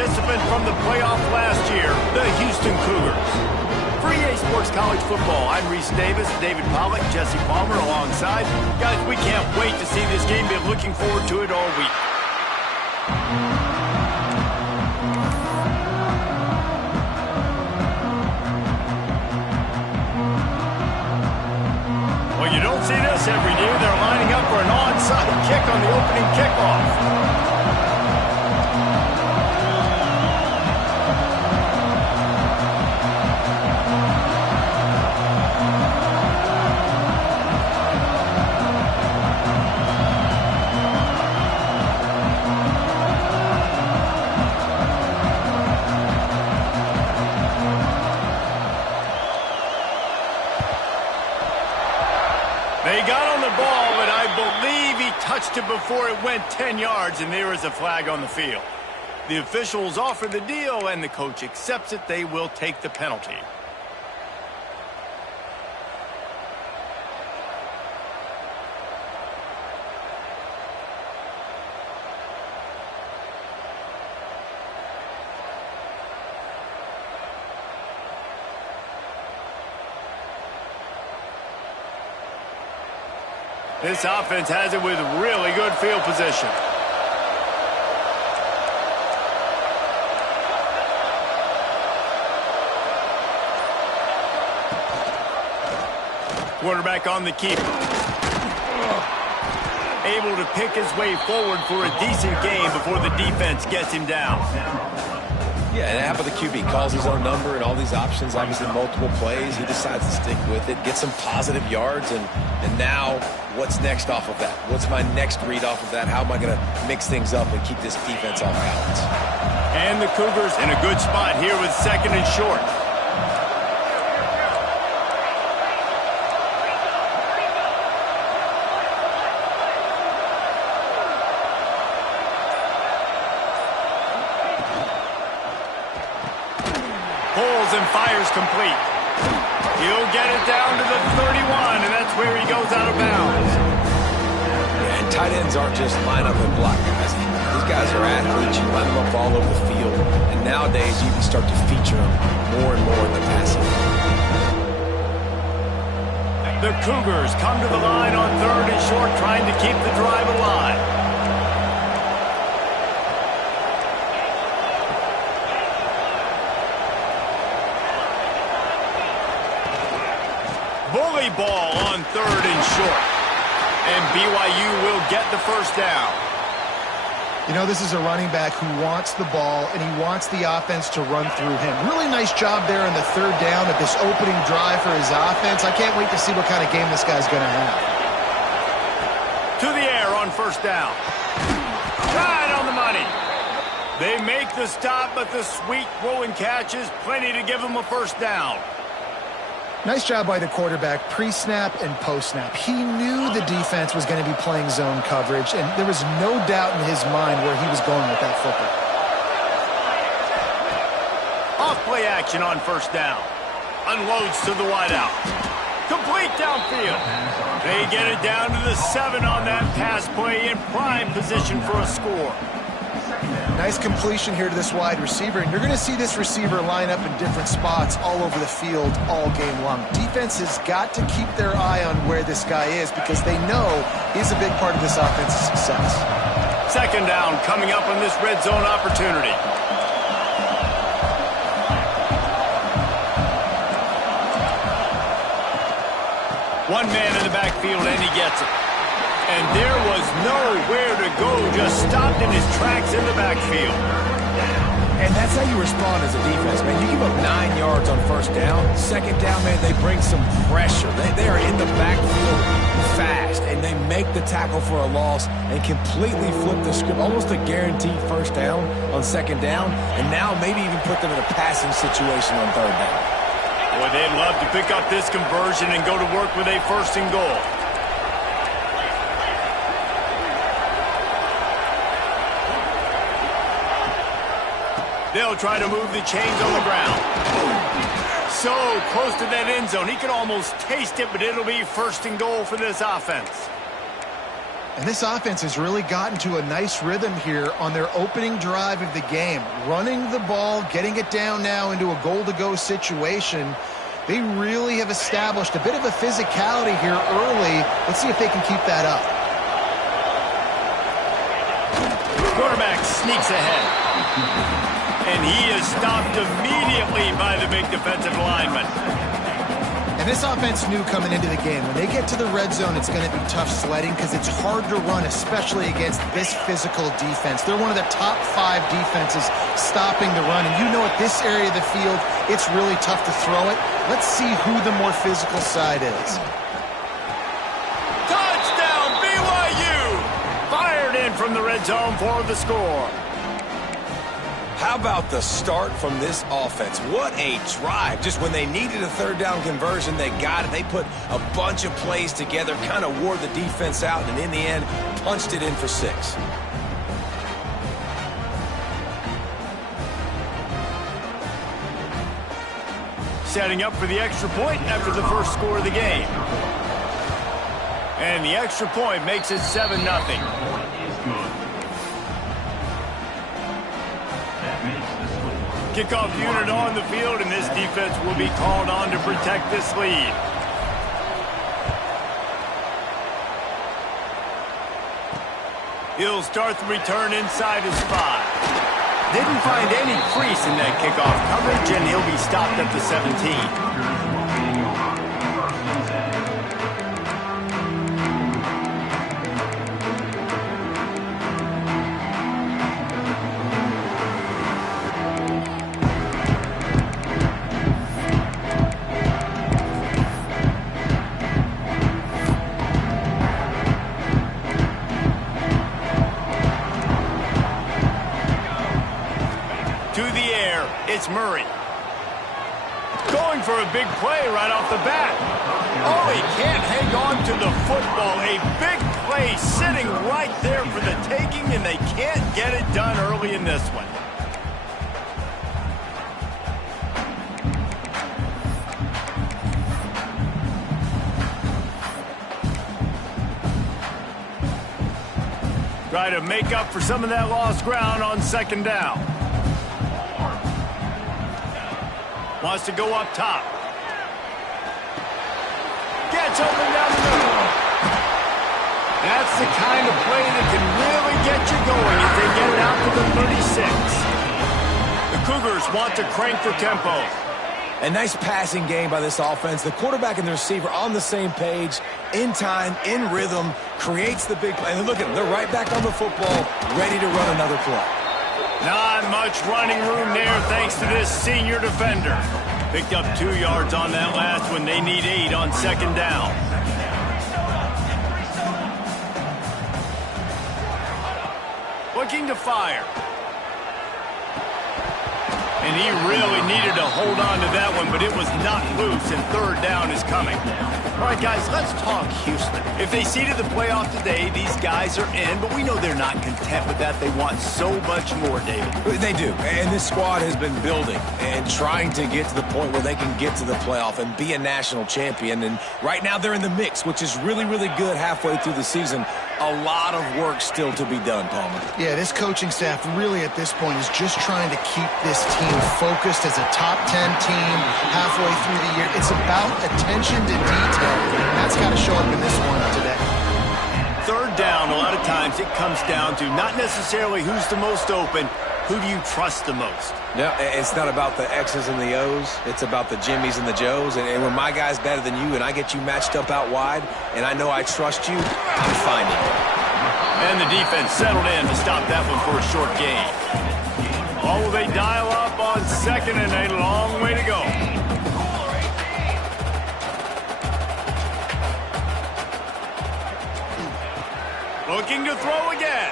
participant from the playoff last year, the Houston Cougars. For EA Sports College Football, I'm Reese Davis, David Pollack, Jesse Palmer alongside. Guys, we can't wait to see this game. Been looking forward to it all week. Well, you don't see this every year. They're lining up for an onside kick on the opening kickoff. They got on the ball, but I believe he touched it before it went 10 yards, and there is a flag on the field. The officials offer the deal, and the coach accepts it. They will take the penalty. This offense has it with really good field position. Quarterback on the keeper. Able to pick his way forward for a decent game before the defense gets him down. Yeah, and half of the QB calls his own number and all these options, obviously multiple plays. He decides to stick with it, get some positive yards, and now what's next off of that? What's my next read off of that? How am I going to mix things up and keep this defense off balance? And the Cougars in a good spot here with second and short. And fires complete. He'll get it down to the 31, and that's where he goes out of bounds. Yeah, and tight ends aren't just line up and block guys. These guys are athletes. You line them up all over the field, and nowadays you can start to feature them more and more in the passing. The Cougars come to the line on third and short, trying to keep the drive alive. Bully ball on third and short. And BYU will get the first down. You know, this is a running back who wants the ball, and he wants the offense to run through him. Really nice job there on the third down of this opening drive for his offense. I can't wait to see what kind of game this guy's going to have. To the air on first down. Right on the money. They make the stop, but the sweet throw and catch is plenty to give them a first down. Nice job by the quarterback, pre-snap and post-snap. He knew the defense was going to be playing zone coverage, and there was no doubt in his mind where he was going with that football. Off play action on first down. Unloads to the wideout. Complete downfield. They get it down to the 7 on that pass play in prime position for a score. Nice completion here to this wide receiver, and you're going to see this receiver line up in different spots all over the field all game long. Defense has got to keep their eye on where this guy is because they know he's a big part of this offense's success. Second down coming up on this red zone opportunity. One man in the backfield, and he gets it. And there was nowhere to go, just stopped in his tracks in the backfield. And that's how you respond as a defense, man. You give up 9 yards on first down. Second down, man, they bring some pressure. They are in the backfield fast, and they make the tackle for a loss and completely flip the script. Almost a guaranteed first down on second down, and now maybe even put them in a passing situation on third down. Boy, they'd love to pick up this conversion and go to work with a first and goal. They'll try to move the chains on the ground. So close to that end zone. He could almost taste it, but it'll be first and goal for this offense. And this offense has really gotten to a nice rhythm here on their opening drive of the game. Running the ball, getting it down now into a goal-to-go situation. They really have established a bit of a physicality here early. Let's see if they can keep that up. Quarterback sneaks ahead. And he is stopped immediately by the big defensive lineman. And this offense knew coming into the game, when they get to the red zone, it's going to be tough sledding because it's hard to run, especially against this physical defense. They're one of the top 5 defenses stopping the run. And you know at this area of the field, it's really tough to throw it. Let's see who the more physical side is. Touchdown, BYU! Fired in from the red zone for the score. How about the start from this offense? What a drive. Just when they needed a third down conversion, they got it. They put a bunch of plays together, kind of wore the defense out, and in the end, punched it in for 6. Setting up for the extra point after the first score of the game. And the extra point makes it 7-0. Kickoff unit on the field, and this defense will be called on to protect this lead. He'll start the return inside his 5. Didn't find any crease in that kickoff coverage, and he'll be stopped at the 17. It's Murray. Going for a big play right off the bat. Oh, he can't hang on to the football. A big play sitting right there for the taking, and they can't get it done early in this one. Try to make up for some of that lost ground on second down. Wants to go up top. Gets open down the middle. That's the kind of play that can really get you going if they get it out to the 36. The Cougars want to crank the tempo. A nice passing game by this offense. The quarterback and the receiver on the same page, in time, in rhythm, creates the big play. And look at them, they're right back on the football, ready to run another play. Not much running room there thanks to this senior defender. Picked up 2 yards on that last one. They need 8 on second down. Looking to fire. And he really needed to hold on to that one, but it was not loose, and third down is coming. All right, guys, let's talk Houston. If they seeded the playoff today, these guys are in, but we know they're not content with that. They want so much more, David. They do, and this squad has been building and trying to get to the point where they can get to the playoff and be a national champion. And right now they're in the mix, which is really, really good halfway through the season. A lot of work still to be done, Palmer. Yeah, this coaching staff really at this point is just trying to keep this team focused as a top 10 team halfway through the year. It's about attention to detail. That's got to show up in this one today. Third down, a lot of times it comes down to not necessarily who's the most open, who do you trust the most? No, it's not about the X's and the O's. It's about the Jimmys and the Joes. And when my guy's better than you and I get you matched up out wide and I know I trust you, I'm finding it. And the defense settled in to stop that one for a short gain. Oh, will they dial up on second, and a long way to go. Looking to throw again.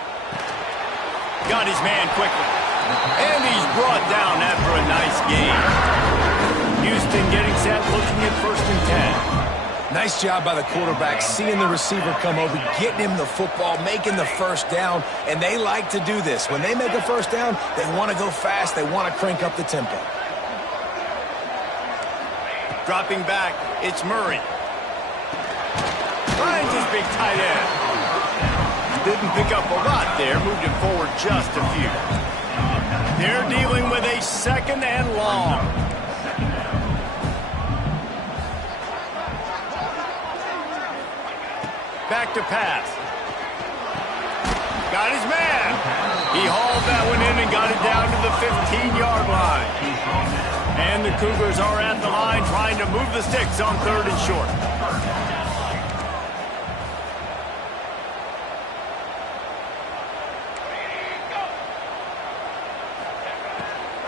Got his man quickly. And he's brought down after a nice gain. Houston getting set, looking at 1st and 10. Nice job by the quarterback, seeing the receiver come over, getting him the football, making the first down, and they like to do this. When they make a first down, they want to go fast, they want to crank up the tempo. Dropping back, it's Murray. Finds his big tight end. didn't pick up a lot there, moved it forward just a few. They're dealing with a 2nd and long. Back to pass. Got his man. He hauled that one in and got it down to the 15-yard line. And the Cougars are at the line trying to move the sticks on 3rd and short.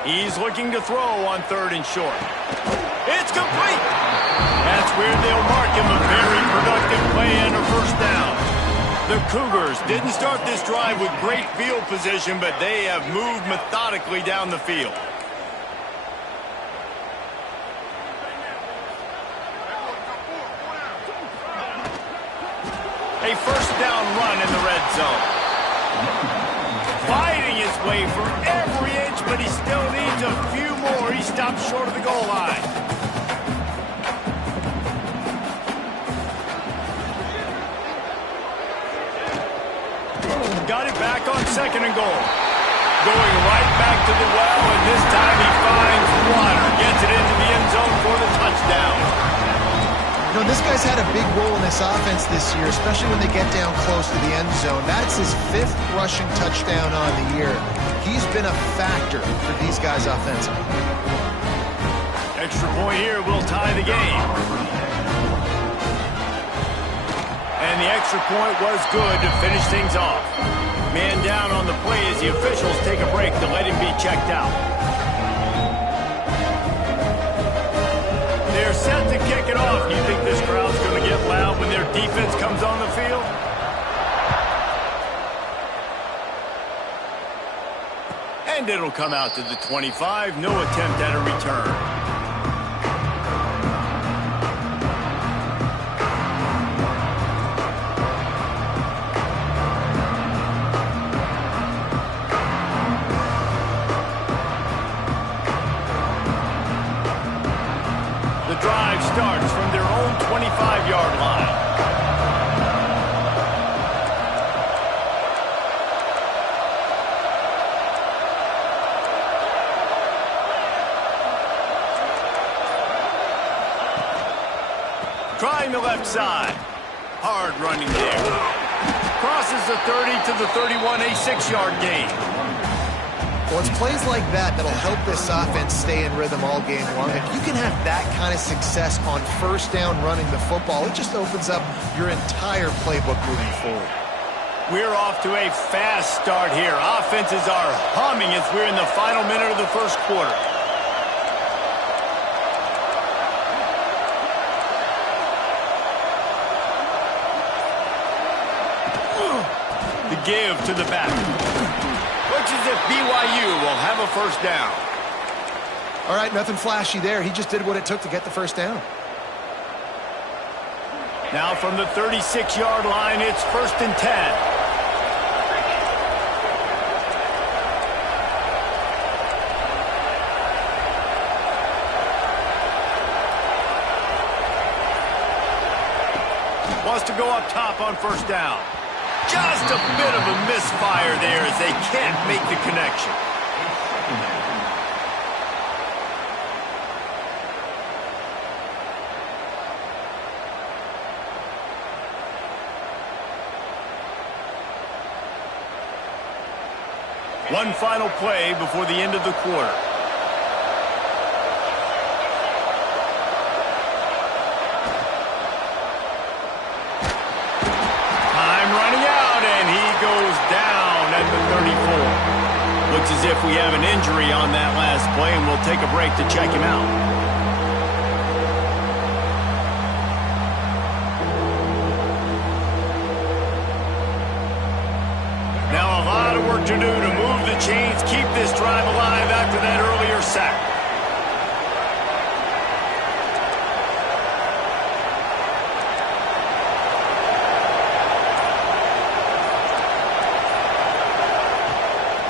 He's looking to throw on 3rd and short. It's complete. That's where they'll mark him a very productive play and a 1st down. The Cougars didn't start this drive with great field position, but they have moved methodically down the field. A 1st down run in the red zone. Fighting his way for every inch, but he still needs a few more. He stopped short of the goal line. Got it back on 2nd and goal. Going right back to the well, and this time he finds water. Gets it into the end zone for the touchdown. You know, this guy's had a big role in this offense this year, especially when they get down close to the end zone. That's his 5th rushing touchdown on the year. He's been a factor for these guys offensively. Extra point here will tie the game. And the extra point was good to finish things off. Man down on the play as the officials take a break to let him be checked out. They're set to kick it off. Do you think this crowd's going to get loud when their defense comes on the field? And it'll come out to the 25. No attempt at a return. Drive starts from their own 25-yard line. Trying the left side. Hard running there. Crosses the 30 to the 31, a 6-yard gain. Well, it's plays like that that'll help this offense stay in rhythm all game long. If you can have that kind of success on 1st down running the football, it just opens up your entire playbook moving forward. We're off to a fast start here. Offenses are humming as we're in the final minute of the 1st quarter. The give to the back. Looks as if BYU will have a 1st down. All right, nothing flashy there. He just did what it took to get the 1st down. Now from the 36-yard line, it's 1st and 10. Wants to go up top on 1st down. Just a bit of a misfire there as they can't make the connection. One final play before the end of the quarter. Looks as if we have an injury on that last play, and we'll take a break to check him out. Now a lot of work to do to move the chains, keep this drive alive after that earlier sack.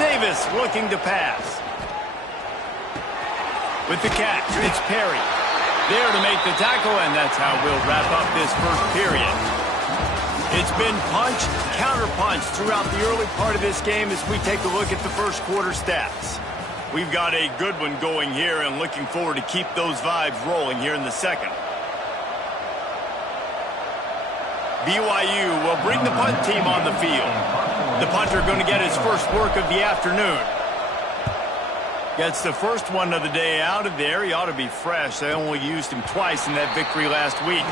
Davis looking to pass. With the catch, it's Perry. There to make the tackle, and that's how we'll wrap up this 1st period. It's been punch, counter-punch throughout the early part of this game as we take a look at the first quarter stats. We've got a good one going here and looking forward to keep those vibes rolling here in the second. BYU will bring the punt team on the field. The punter going to get his first work of the afternoon. Gets the first one of the day out of there. He ought to be fresh. They only used him twice in that victory last week.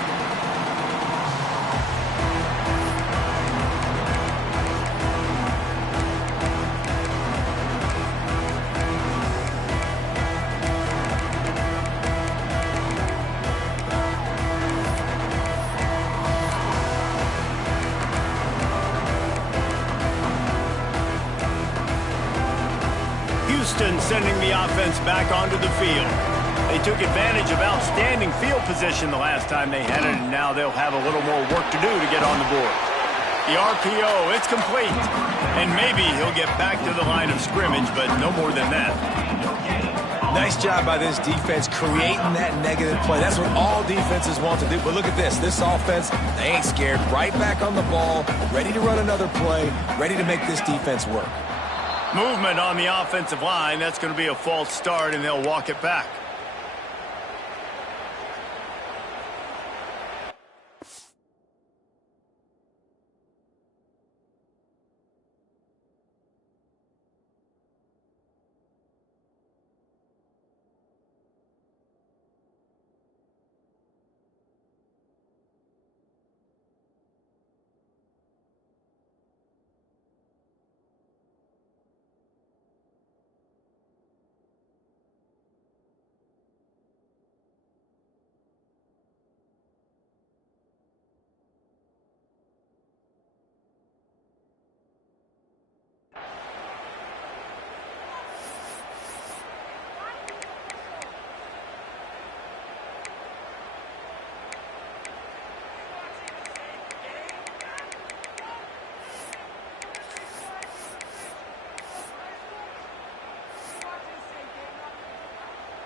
Sending the offense back onto the field. They took advantage of outstanding field position the last time they had it, and now they'll have a little more work to do to get on the board. The RPO, it's complete. And maybe he'll get back to the line of scrimmage, but no more than that. Nice job by this defense creating that negative play. That's what all defenses want to do. But look at this. This offense, they ain't scared. Right back on the ball, ready to run another play, ready to make this defense work. Movement on the offensive line. That's going to be a false start, and they'll walk it back.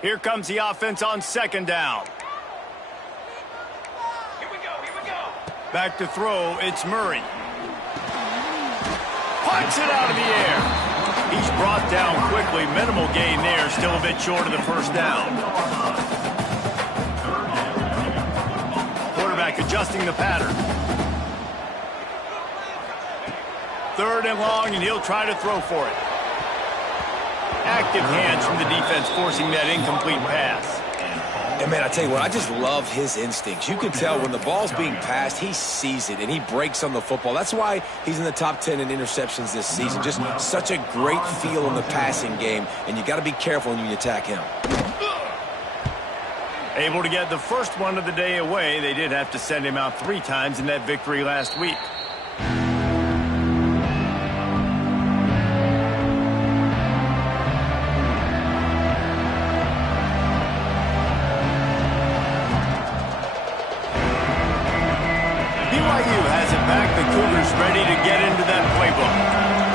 Here comes the offense on second down. Here we go. Back to throw, it's Murray. Punts it out of the air. He's brought down quickly. Minimal gain there, still a bit short of the first down. Quarterback adjusting the pattern. Third and long, and he'll try to throw for it. Active hands from the defense forcing that incomplete pass. And, man, I tell you what, I just love his instincts. You can tell when the ball's being passed, he sees it, and he breaks on the football. That's why he's in the top 10 in interceptions this season. Just such a great feel in the passing game, and you got to be careful when you attack him. Able to get the first one of the day away. They did have to send him out 3 times in that victory last week. BYU has it back. The Cougars ready to get into that playbook.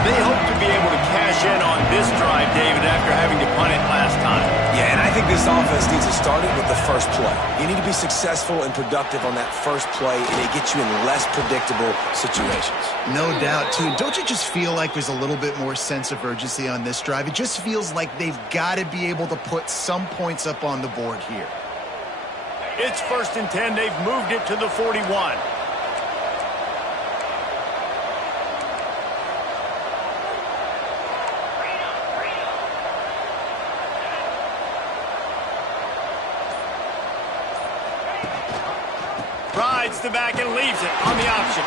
They hope to be able to cash in on this drive, David, after having to punt it last time. Yeah, and I think this offense needs to start it with the first play. You need to be successful and productive on that first play, and it gets you in less predictable situations. No doubt, too. Don't you just feel like there's a little bit more sense of urgency on this drive? It just feels like they've got to be able to put some points up on the board here. It's 1st and 10. They've moved it to the 41. Rides the back and leaves it on the option.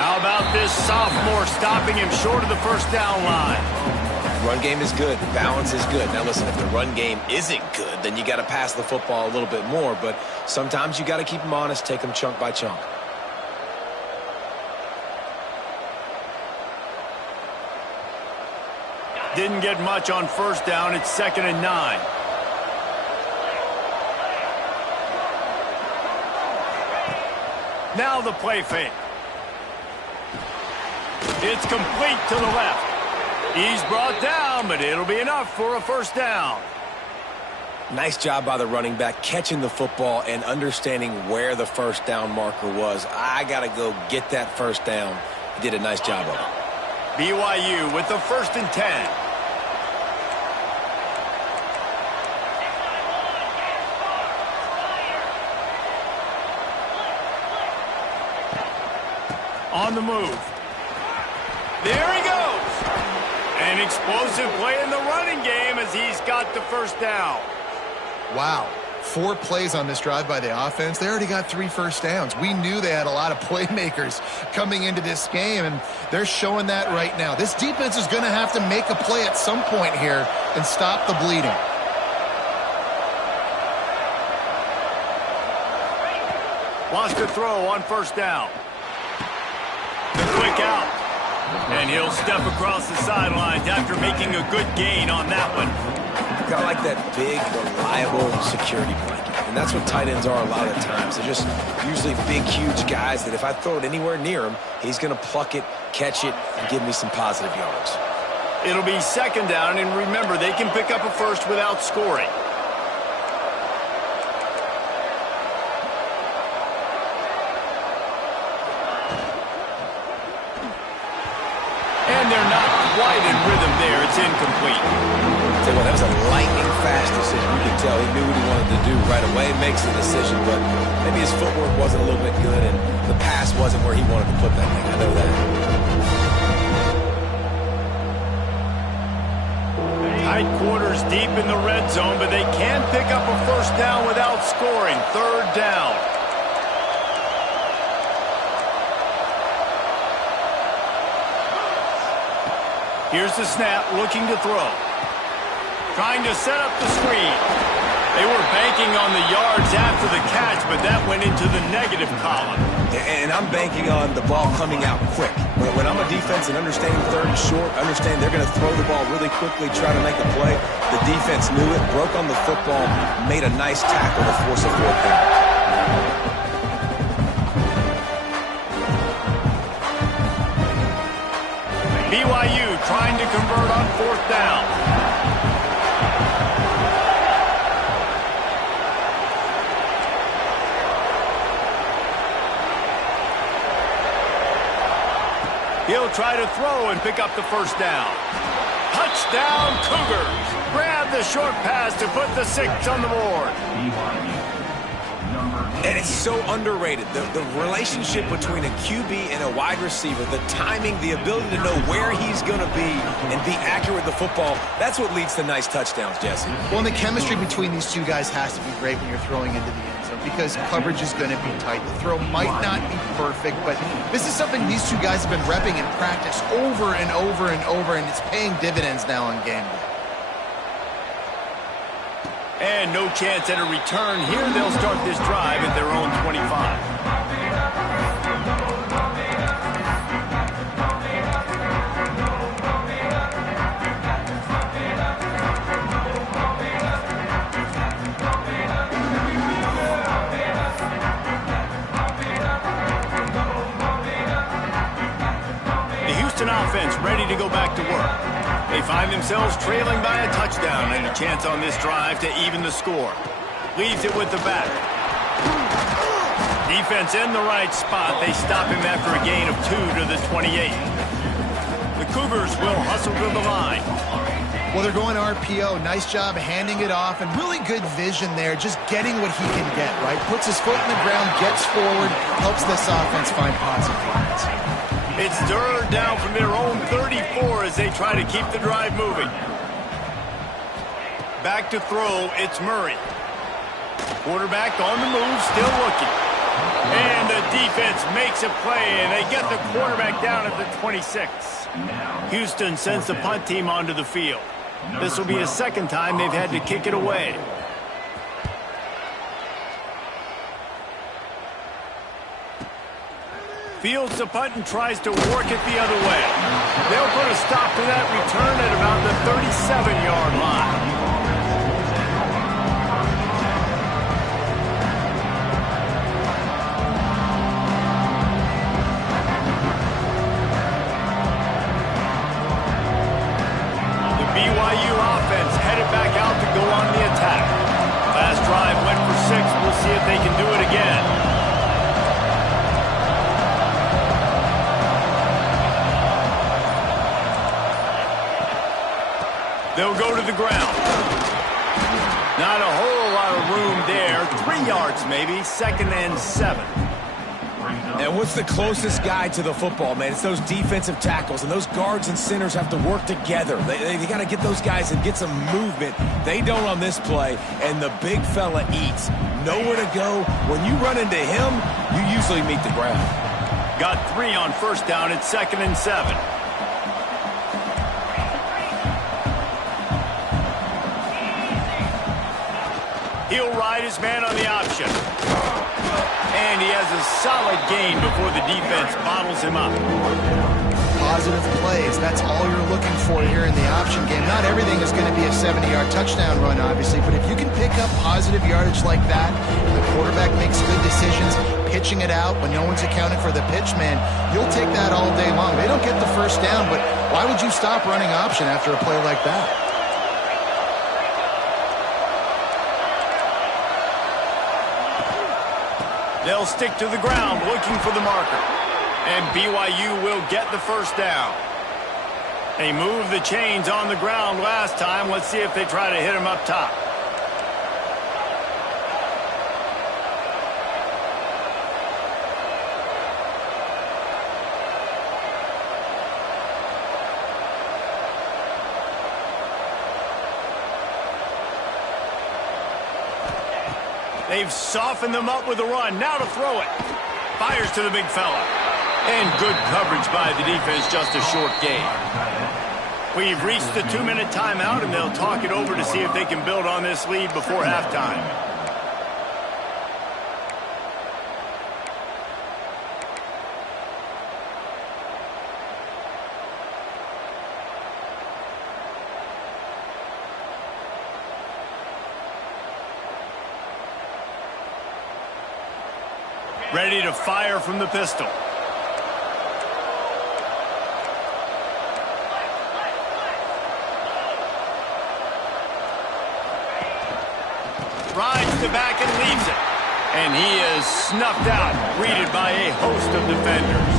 How about this sophomore stopping him short of the first down line? Run game is good. Balance is good. Now, listen, if the run game isn't good, then you got to pass the football a little bit more. But sometimes you got to keep them honest, take them chunk by chunk. Didn't get much on first down. It's 2nd and 9. Now the play fake. It's complete to the left. He's brought down, but it'll be enough for a first down. Nice job by the running back, catching the football and understanding where the first down marker was. I got to go get that first down. He did a nice job of it. BYU with the 1st and 10. On the move. There he goes. An explosive play in the running game as he's got the first down. Wow. 4 plays on this drive by the offense. They already got 3 first downs. We knew they had a lot of playmakers coming into this game, and they're showing that right now. This defense is going to have to make a play at some point here and stop the bleeding. Wants to throw on first down. The quick out. And he'll step across the sidelines after making a good gain on that one. Got like that big, reliable security blanket. And that's what tight ends are a lot of times. They're just usually big, huge guys that if I throw it anywhere near him, he's going to pluck it, catch it, and give me some positive yards. It'll be 2nd down, and remember, they can pick up a first without scoring. And they're not quite in rhythm there. It's incomplete. Tell you what, that was a lightning-fast decision. You can tell he knew what he wanted to do right away, makes the decision, but maybe his footwork wasn't a little bit good, and the pass wasn't where he wanted to put that thing. I know that. Tight quarters deep in the red zone, but they can pick up a first down without scoring. 3rd down. Here's the snap, looking to throw. Trying to set up the screen. They were banking on the yards after the catch, but that went into the negative column. And I'm banking on the ball coming out quick. When I'm a defense and understanding 3rd and short, understand they're going to throw the ball really quickly, try to make a play. The defense knew it, broke on the football, made a nice tackle to force a 4th down. BYU trying to convert on 4th down. He'll try to throw and pick up the first down. Touchdown, Cougars. Grab the short pass to put the 6 on the board. And it's so underrated. The relationship between a QB and a wide receiver, the timing, the ability to know where he's going to be and be accurate with the football, that's what leads to nice touchdowns, Jesse. Well, and the chemistry between these two guys has to be great when you're throwing into the end zone because coverage is going to be tight. The throw might not be perfect, but this is something these two guys have been repping in practice over and over and over, and it's paying dividends now on game day. And no chance at a return here. They'll start this drive at their own 25. The Houston offense ready to go back to work. They find themselves trailing by a touchdown and a chance on this drive to even the score. Leaves it with the back. Defense in the right spot. They stop him after a gain of 2 to the 28. The Cougars will hustle to the line. Well, they're going RPO. Nice job handing it off, and really good vision there, just getting what he can get, right? Puts his foot in the ground, gets forward, helps this offense find positive points. It's 3rd down from their own 34 as they try to keep the drive moving. Back to throw, it's Murray. Quarterback on the move, still looking. And the defense makes a play, and they get the quarterback down at the 26. Houston sends the punt team onto the field. This will be a 2nd time they've had to kick it away. Fields the punt and tries to work it the other way. They'll put a stop to that return at about the 37-yard line. The BYU offense headed back out to go on the attack. see if they can do it again. They'll go to the ground. Not a whole lot of room there. 3 yards maybe, 2nd and 7. And what's the closest guy to the football, man? It's those defensive tackles, and those guards and centers have to work together. They got to get those guys and get some movement. They don't on this play, and the big fella eats. Nowhere to go. When you run into him, you usually meet the ground. Got 3 on 1st down at 2nd and 7. He'll ride his man on the option. And he has a solid gain before the defense bottles him up. Positive plays, that's all you're looking for here in the option game. Not everything is going to be a 70-yard touchdown run, obviously, but if you can pick up positive yardage like that, and the quarterback makes good decisions, pitching it out when no one's accounting for the pitch, man, you'll take that all day long. They don't get the 1st down, but why would you stop running option after a play like that? They'll stick to the ground looking for the marker. And BYU will get the 1st down. They moved the chains on the ground last time. Let's see if they try to hit him up top. They've softened them up with a run. Now to throw it. Fires to the big fella. And good coverage by the defense, just a short gain. We've reached the 2-minute timeout, and they'll talk it over to see if they can build on this lead before halftime. Ready to fire from the pistol. Rides the back and leaves it. And he is snuffed out, greeted by a host of defenders.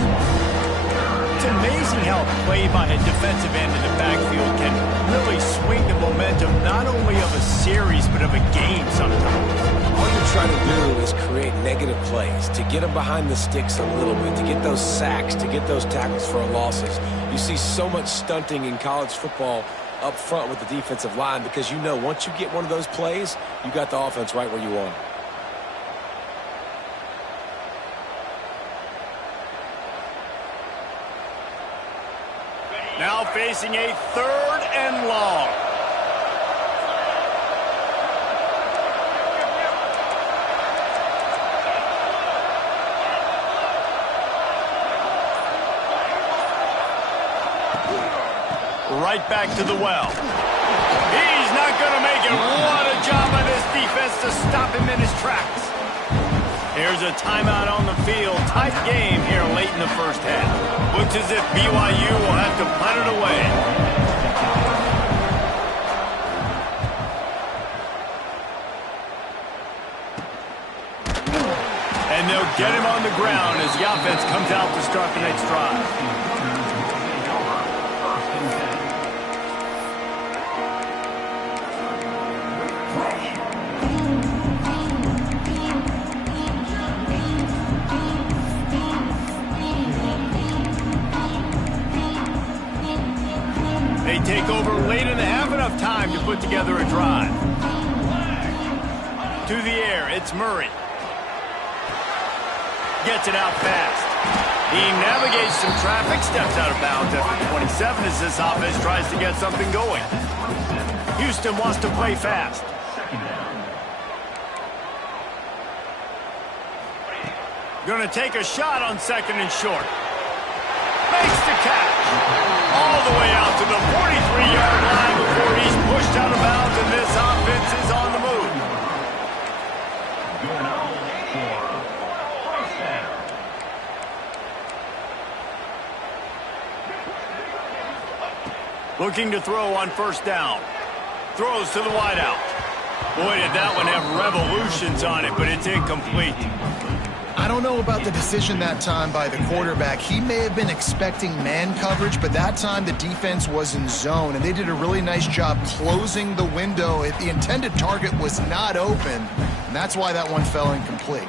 It's amazing how a play by a defensive end in the backfield can really swing the momentum not only of a series but of a game sometimes. All you're trying to do is create negative plays, to get them behind the sticks a little bit, to get those sacks, to get those tackles for losses. You see so much stunting in college football up front with the defensive line because you know once you get one of those plays, you got the offense right where you want it. Now facing a 3rd and long. Right back to the well. He's not going to make it. What a job by this defense to stop him in his tracks. Here's a timeout on the field. Tight game here late in the 1st half. Looks as if BYU will have to punt it away. And they'll get him on the ground as the offense comes out to start the next drive. They take over late in the half, enough time to put together a drive. To the air, it's Murray. Gets it out fast. He navigates some traffic, steps out of bounds after 27 as this offense tries to get something going. Houston wants to play fast. Going to take a shot on 2nd and short. Makes the catch. All the way out to the 43-yard line before he's pushed out of bounds, and this offense is on the move. Looking to throw on 1st down. Throws to the wideout. Boy, did that one have revolutions on it, but it's incomplete. I don't know about the decision that time by the quarterback. He may have been expecting man coverage, but that time the defense was in zone, and they did a really nice job closing the window. The intended target was not open, and that's why that one fell incomplete.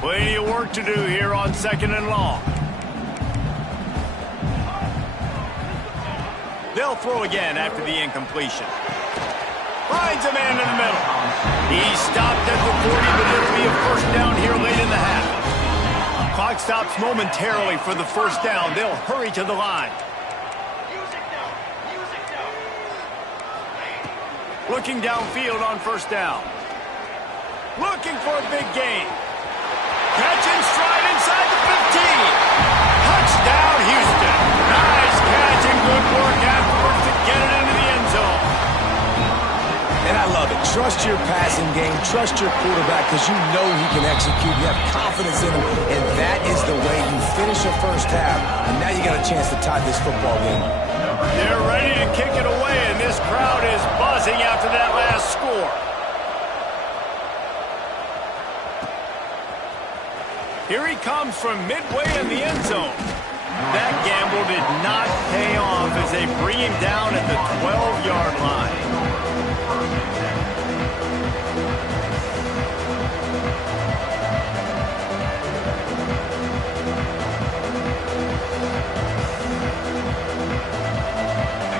Plenty of work to do here on 2nd and long. They'll throw again after the incompletion. Finds a man in the middle. He stopped at the 40, but it'll be a first down here late in the half. Clock stops momentarily for the first down. They'll hurry to the line. Looking downfield on first down. Looking for a big gain. Catch and stride inside the 15. Touchdown, Houston. Nice catch and good work afterwards to get it into the end zone. And I love it. Trust your passing game. Trust your quarterback because you know he can execute. You have confidence in him, and that is the way you finish a first half. And now you got a chance to tie this football game up. They're ready to kick it away, and this crowd is buzzing after that last score. Here he comes from midway in the end zone. That gamble did not pay off as they bring him down at the 12-yard line.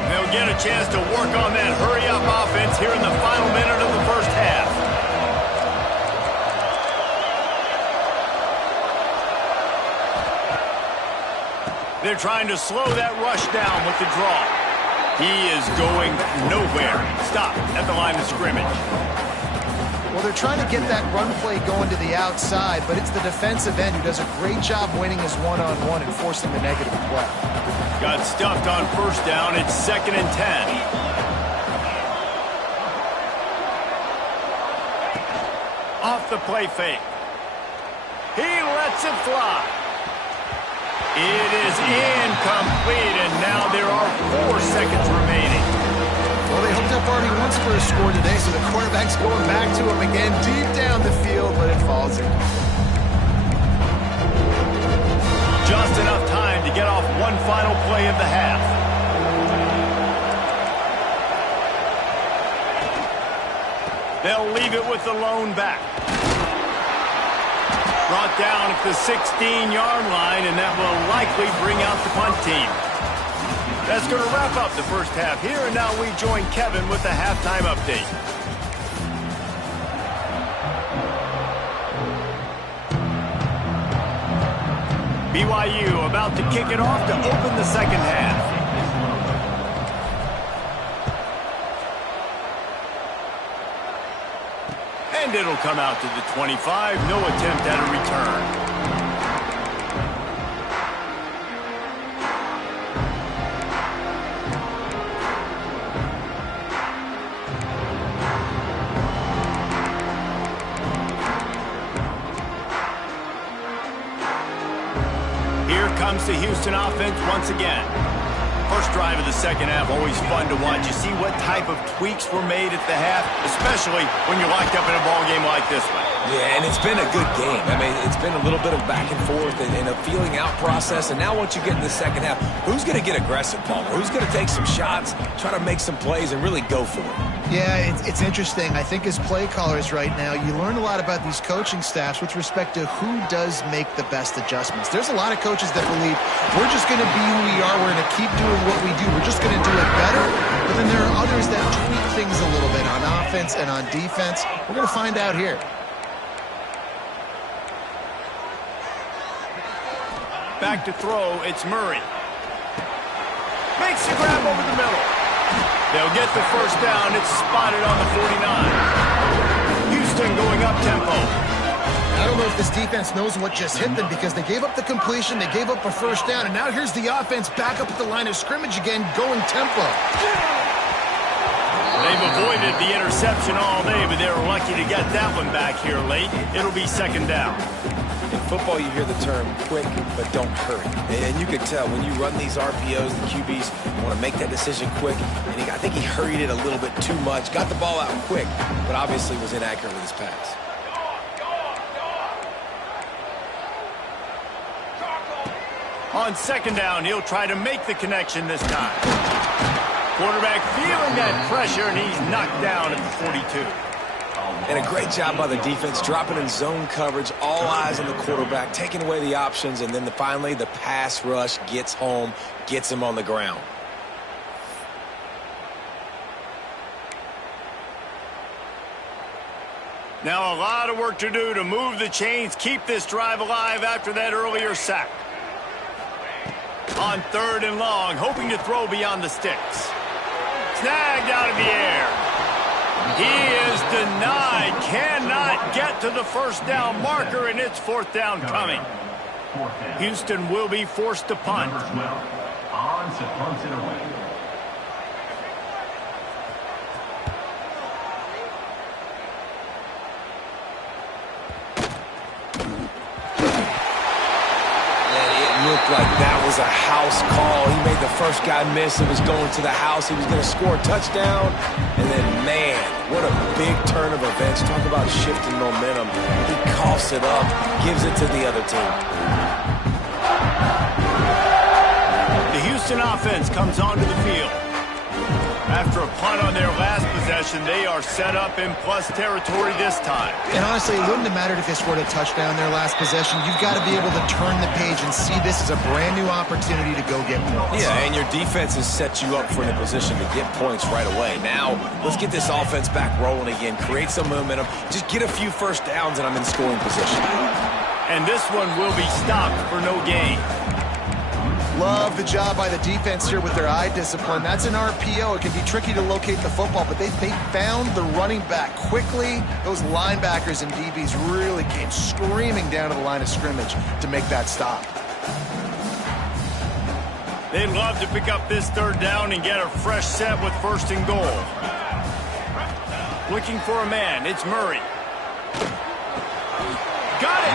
They'll get a chance to work on that hurry-up offense here in the final minute of the first half. They're trying to slow that rush down with the draw. He is going nowhere. Stop at the line of scrimmage. Well, they're trying to get that run play going to the outside, but it's the defensive end who does a great job winning his one-on-one and forcing the negative play. Got stuffed on first down. It's 2nd and 10. Off the play fake. He lets it fly. It is incomplete, and now there are 4 seconds remaining. Well, they hooked up already once for a score today, so the quarterback's going back to him again deep down the field, but it falls in. Just enough time to get off one final play of the half. They'll leave it with the lone back. Brought down at the 16-yard line, and that will likely bring out the punt team. That's going to wrap up the first half here, and now we join Kevin with the halftime update. BYU about to kick it off to open the second half. And it'll come out to the 25. No attempt at a return. Here comes the Houston offense once again. First drive of the second half, always fun to watch. You see what type of tweaks were made at the half, especially when you're locked up in a ball game like this one. Yeah, and it's been a good game. I mean, it's been a little bit of back and forth and a feeling out process. And now once you get in the second half, who's going to get aggressive, Palmer? Who's going to take some shots, try to make some plays, and really go for it? Yeah, it's interesting. I think as play callers right now, you learn a lot about these coaching staffs with respect to who does make the best adjustments. There's a lot of coaches that believe we're just going to be who we are. We're going to keep doing what we do. We're just going to do it better. But then there are others that tweak things a little bit on offense and on defense. We're going to find out here. Back to throw, it's Murray. Makes the grab over the middle. They'll get the first down. It's spotted on the 49. Houston going up tempo. I don't know if this defense knows what just hit them because they gave up the completion, they gave up a first down, and now here's the offense back up at the line of scrimmage again, going tempo. They've avoided the interception all day, but they were lucky to get that one back here late. It'll be second down. In football, you hear the term quick, but don't hurry. And you can tell when you run these RPOs, the QBs want to make that decision quick. And I think he hurried it a little bit too much. Got the ball out quick, but obviously was inaccurate with his pass. On second down, he'll try to make the connection this time. Quarterback feeling that pressure, and he's knocked down at the 42. And a great job by the defense, dropping in zone coverage, all eyes on the quarterback, taking away the options, and then finally the pass rush gets home, gets him on the ground. Now a lot of work to do to move the chains, keep this drive alive after that earlier sack. On third and long, hoping to throw beyond the sticks. Snagged out of the air. He is denied, cannot get to the first down marker, and it's fourth down coming. Houston will be forced to punt. Looked like that was a house call. He made the first guy miss. It was going to the house. He was going to score a touchdown. And then, man, what a big turn of events. Talk about shifting momentum. He coughs it up, gives it to the other team. The Houston offense comes onto the field. After a punt on their last possession, they are set up in plus territory this time. And honestly, it wouldn't have mattered if they scored a touchdown their last possession. You've got to be able to turn the page and see this as a brand new opportunity to go get points. Yeah, and your defense has set you up for the position to get points right away. Now, let's get this offense back rolling again, create some momentum, just get a few first downs, and I'm in scoring position. And this one will be stopped for no gain. Love the job by the defense here with their eye discipline. That's an RPO. It can be tricky to locate the football, but they found the running back quickly. Those linebackers and DBs really came screaming down to the line of scrimmage to make that stop. They'd love to pick up this third down and get a fresh set with first and goal. Looking for a man. It's Murray. Got it!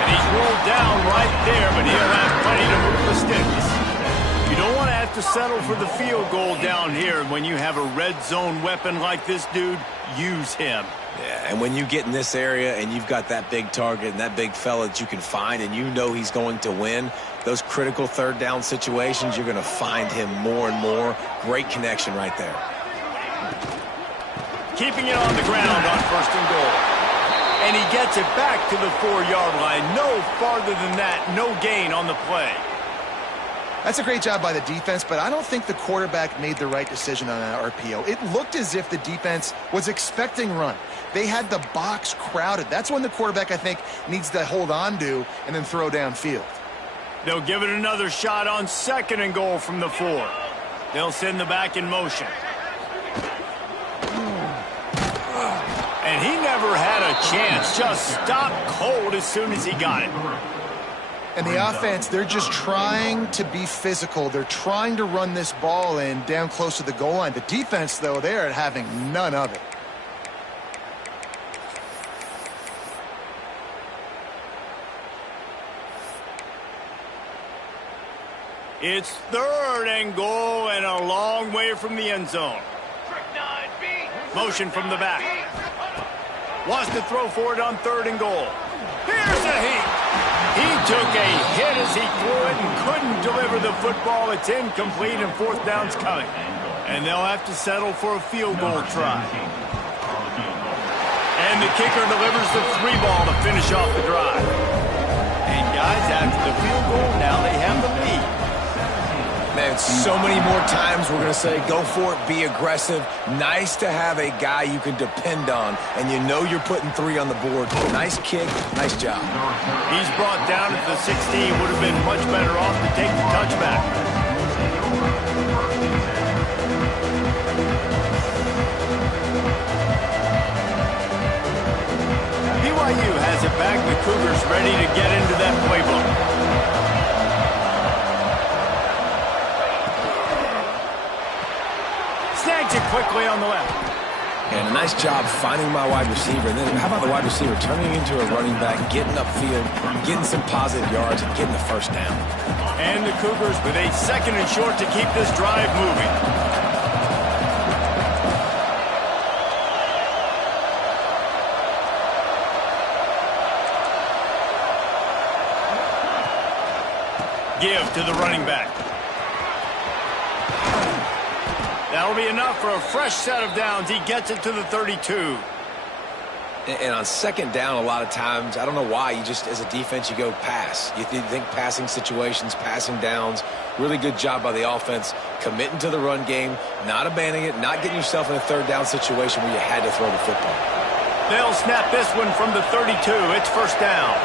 And he's rolled down right there, but he'll have plenty to move the sticks. You don't want to have to settle for the field goal down here. When you have a red zone weapon like this dude, use him. Yeah, and when you get in this area and you've got that big target and that big fella that you can find and you know he's going to win, those critical third down situations, you're going to find him more and more. Great connection right there. Keeping it on the ground on first and goal. And he gets it back to the 4-yard line. No farther than that. No gain on the play. That's a great job by the defense, but I don't think the quarterback made the right decision on that RPO. It looked as if the defense was expecting run. They had the box crowded. That's when the quarterback, I think, needs to hold on to and then throw downfield. They'll give it another shot on second and goal from the 4. They'll send the back in motion. And he never had a chance. Just stopped cold as soon as he got it. And the offense, they're just trying to be physical. They're trying to run this ball in down close to the goal line. The defense, though, they're having none of it. It's third and goal and a long way from the end zone. Motion from the back. Wants to throw for it on third and goal. Here's a heat. He took a hit as he threw it and couldn't deliver the football. It's incomplete and fourth down's coming. And they'll have to settle for a field goal try. And the kicker delivers the 3 ball to finish off the drive. And guys, after the field goal, now they have the lead. Man, so many more times we're going to say, go for it, be aggressive. Nice to have a guy you can depend on, and you know you're putting 3 on the board. Nice kick, nice job. He's brought down at the 16. Would have been much better off to take the touchback. BYU has it back. The Cougars ready to get into that playbook. Snags it quickly on the left. And a nice job finding my wide receiver. And then how about the wide receiver turning into a running back, getting upfield, getting some positive yards, and getting the first down. And the Cougars with a 2nd and short to keep this drive moving. Give to the running back. That'll be enough for a fresh set of downs. He gets it to the 32. And on 2nd down, a lot of times, I don't know why, you just, as a defense, you go pass. You think passing situations, passing downs. Really good job by the offense, committing to the run game, not abandoning it, not getting yourself in a 3rd down situation where you had to throw the football. They'll snap this one from the 32. It's 1st down.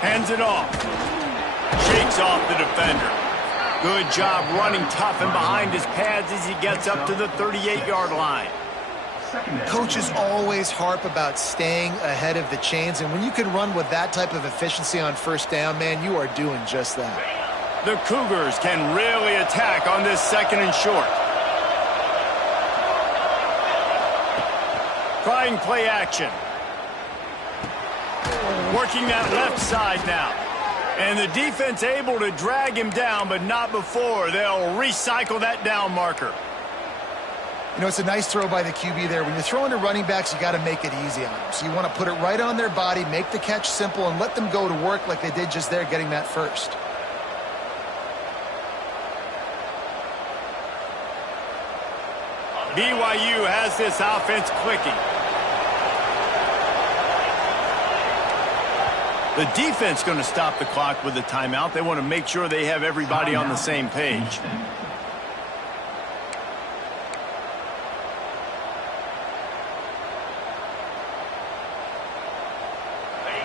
Hands it off. Shakes off the defender. Good job running tough and behind his pads as he gets up to the 38-yard line. Coaches always harp about staying ahead of the chains, and when you can run with that type of efficiency on 1st down, man, you are doing just that. The Cougars can really attack on this 2nd and short. Trying play action. Working that left side now. And the defense able to drag him down, but not before. They'll recycle that down marker. You know, it's a nice throw by the QB there. When you're throwing to running backs, you got to make it easy on them. So you want to put it right on their body, make the catch simple, and let them go to work like they did just there, getting that first. BYU has this offense clicking. The defense going to stop the clock with the timeout. They want to make sure they have everybody on the same page.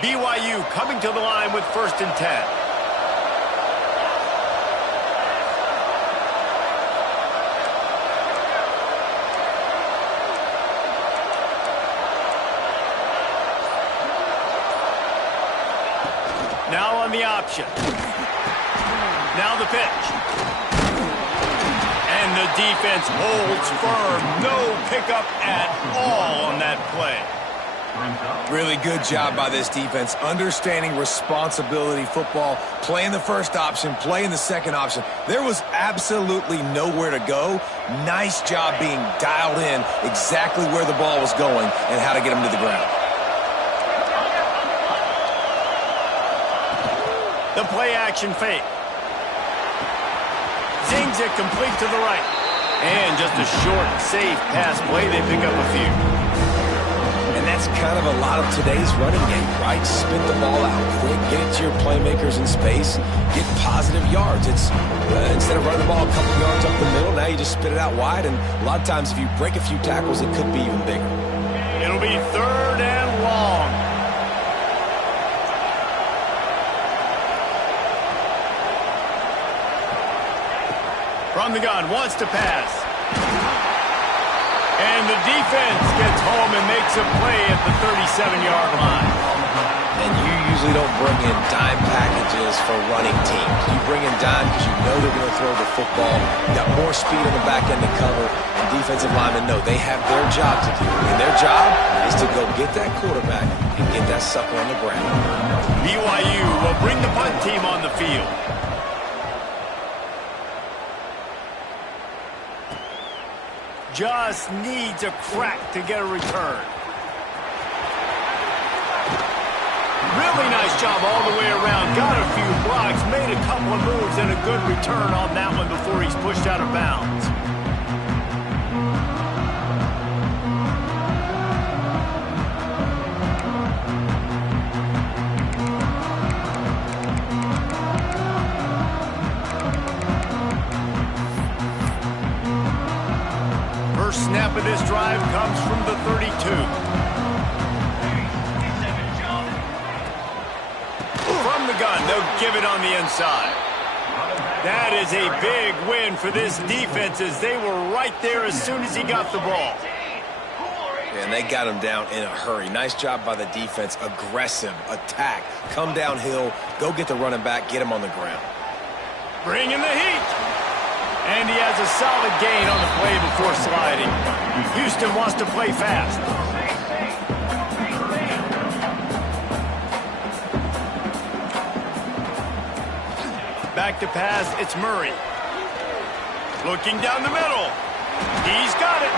BYU coming to the line with 1st and 10. Now on the option. Now the pitch. And the defense holds firm. No pickup at all on that play. Really good job by this defense, understanding responsibility football, playing the 1st option, playing the 2nd option. There was absolutely nowhere to go. Nice job being dialed in exactly where the ball was going and how to get him to the ground. The play action fake. Zings it complete to the right. And just a short, safe pass play. They pick up a few. And that's kind of a lot of today's running game, right? Spit the ball out quick, get it to your playmakers in space, get positive yards. It's instead of running the ball a couple yards up the middle, now you just spit it out wide. And a lot of times if you break a few tackles, it could be even bigger. It'll be 3rd and long. From the gun, wants to pass. And the defense gets home and makes a play at the 37-yard line. And you usually don't bring in dime packages for running teams. You bring in dime because you know they're going to throw the football. You got more speed on the back end to cover. And defensive linemen know they have their job to do. And their job is to go get that quarterback and get that sucker on the ground. BYU will bring the punt team on the field. Just needs a crack to get a return. Really nice job all the way around. Got a few blocks, made a couple of moves, and a good return on that one before he's pushed out of bounds. First snap of this drive comes from the 32. From the gun, they'll give it on the inside. That is a big win for this defense as they were right there as soon as he got the ball. And they got him down in a hurry. Nice job by the defense. Aggressive, attack, come downhill, Go get the running back, get him on the ground. Bring in the heat. And he has a solid gain on the play before sliding. Houston wants to play fast. Back to pass, it's Murray. Looking down the middle. He's got it.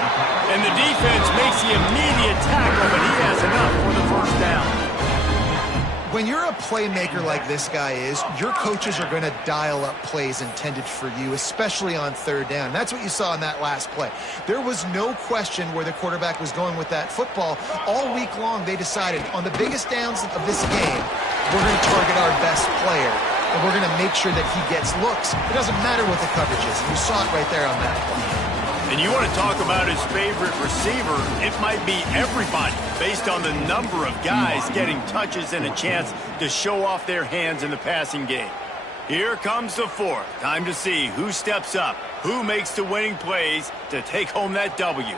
And the defense makes the immediate tackle, but he has enough for the first down. When you're a playmaker like this guy is, your coaches are going to dial up plays intended for you, especially on third down. That's what you saw in that last play. There was no question where the quarterback was going with that football. All week long, they decided on the biggest downs of this game, we're going to target our best player, and we're going to make sure that he gets looks. It doesn't matter what the coverage is. You saw it right there on that play. And you want to talk about his favorite receiver, it might be everybody, based on the number of guys getting touches and a chance to show off their hands in the passing game. Here comes the fourth. Time to see who steps up, who makes the winning plays to take home that W.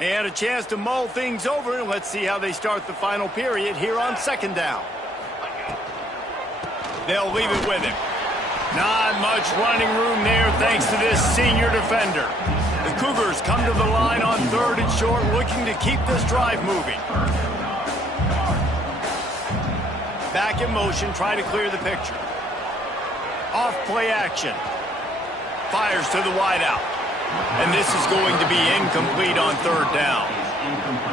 And a chance to mull things over. Let's see how they start the final period here on second down. They'll leave it with him. Not much running room there thanks to this senior defender. The Cougars come to the line on third and short, looking to keep this drive moving. Back in motion, try to clear the picture. Off play action. Fires to the wideout. And this is going to be incomplete on third down.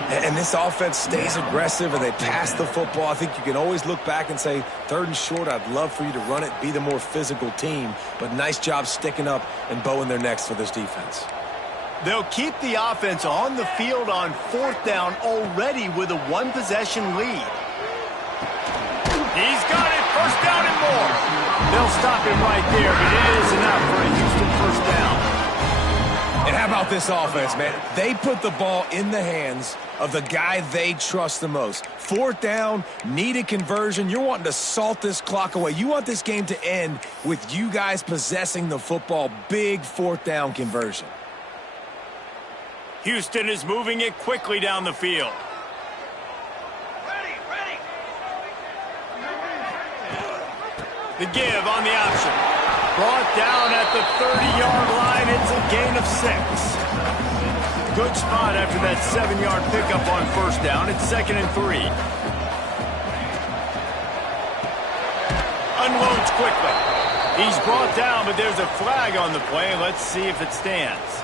And this offense stays aggressive and they pass the football. I think you can always look back and say, third and short, I'd love for you to run it, be the more physical team. But nice job sticking up and bowing their necks for this defense. They'll keep the offense on the field on fourth down already with a one-possession lead. He's got it, first down and more. They'll stop him right there, but it is enough for a Houston first down. And how about this offense, man? They put the ball in the hands of the guy they trust the most. Fourth down, needed conversion. You're wanting to salt this clock away. You want this game to end with you guys possessing the football. Big fourth down conversion. Houston is moving it quickly down the field. The give on the option. Brought down at the 30-yard line. It's a gain of 6. Good spot after that 7-yard pickup on first down. It's 2nd and 3. Unloads quickly. He's brought down, but there's a flag on the play. Let's see if it stands.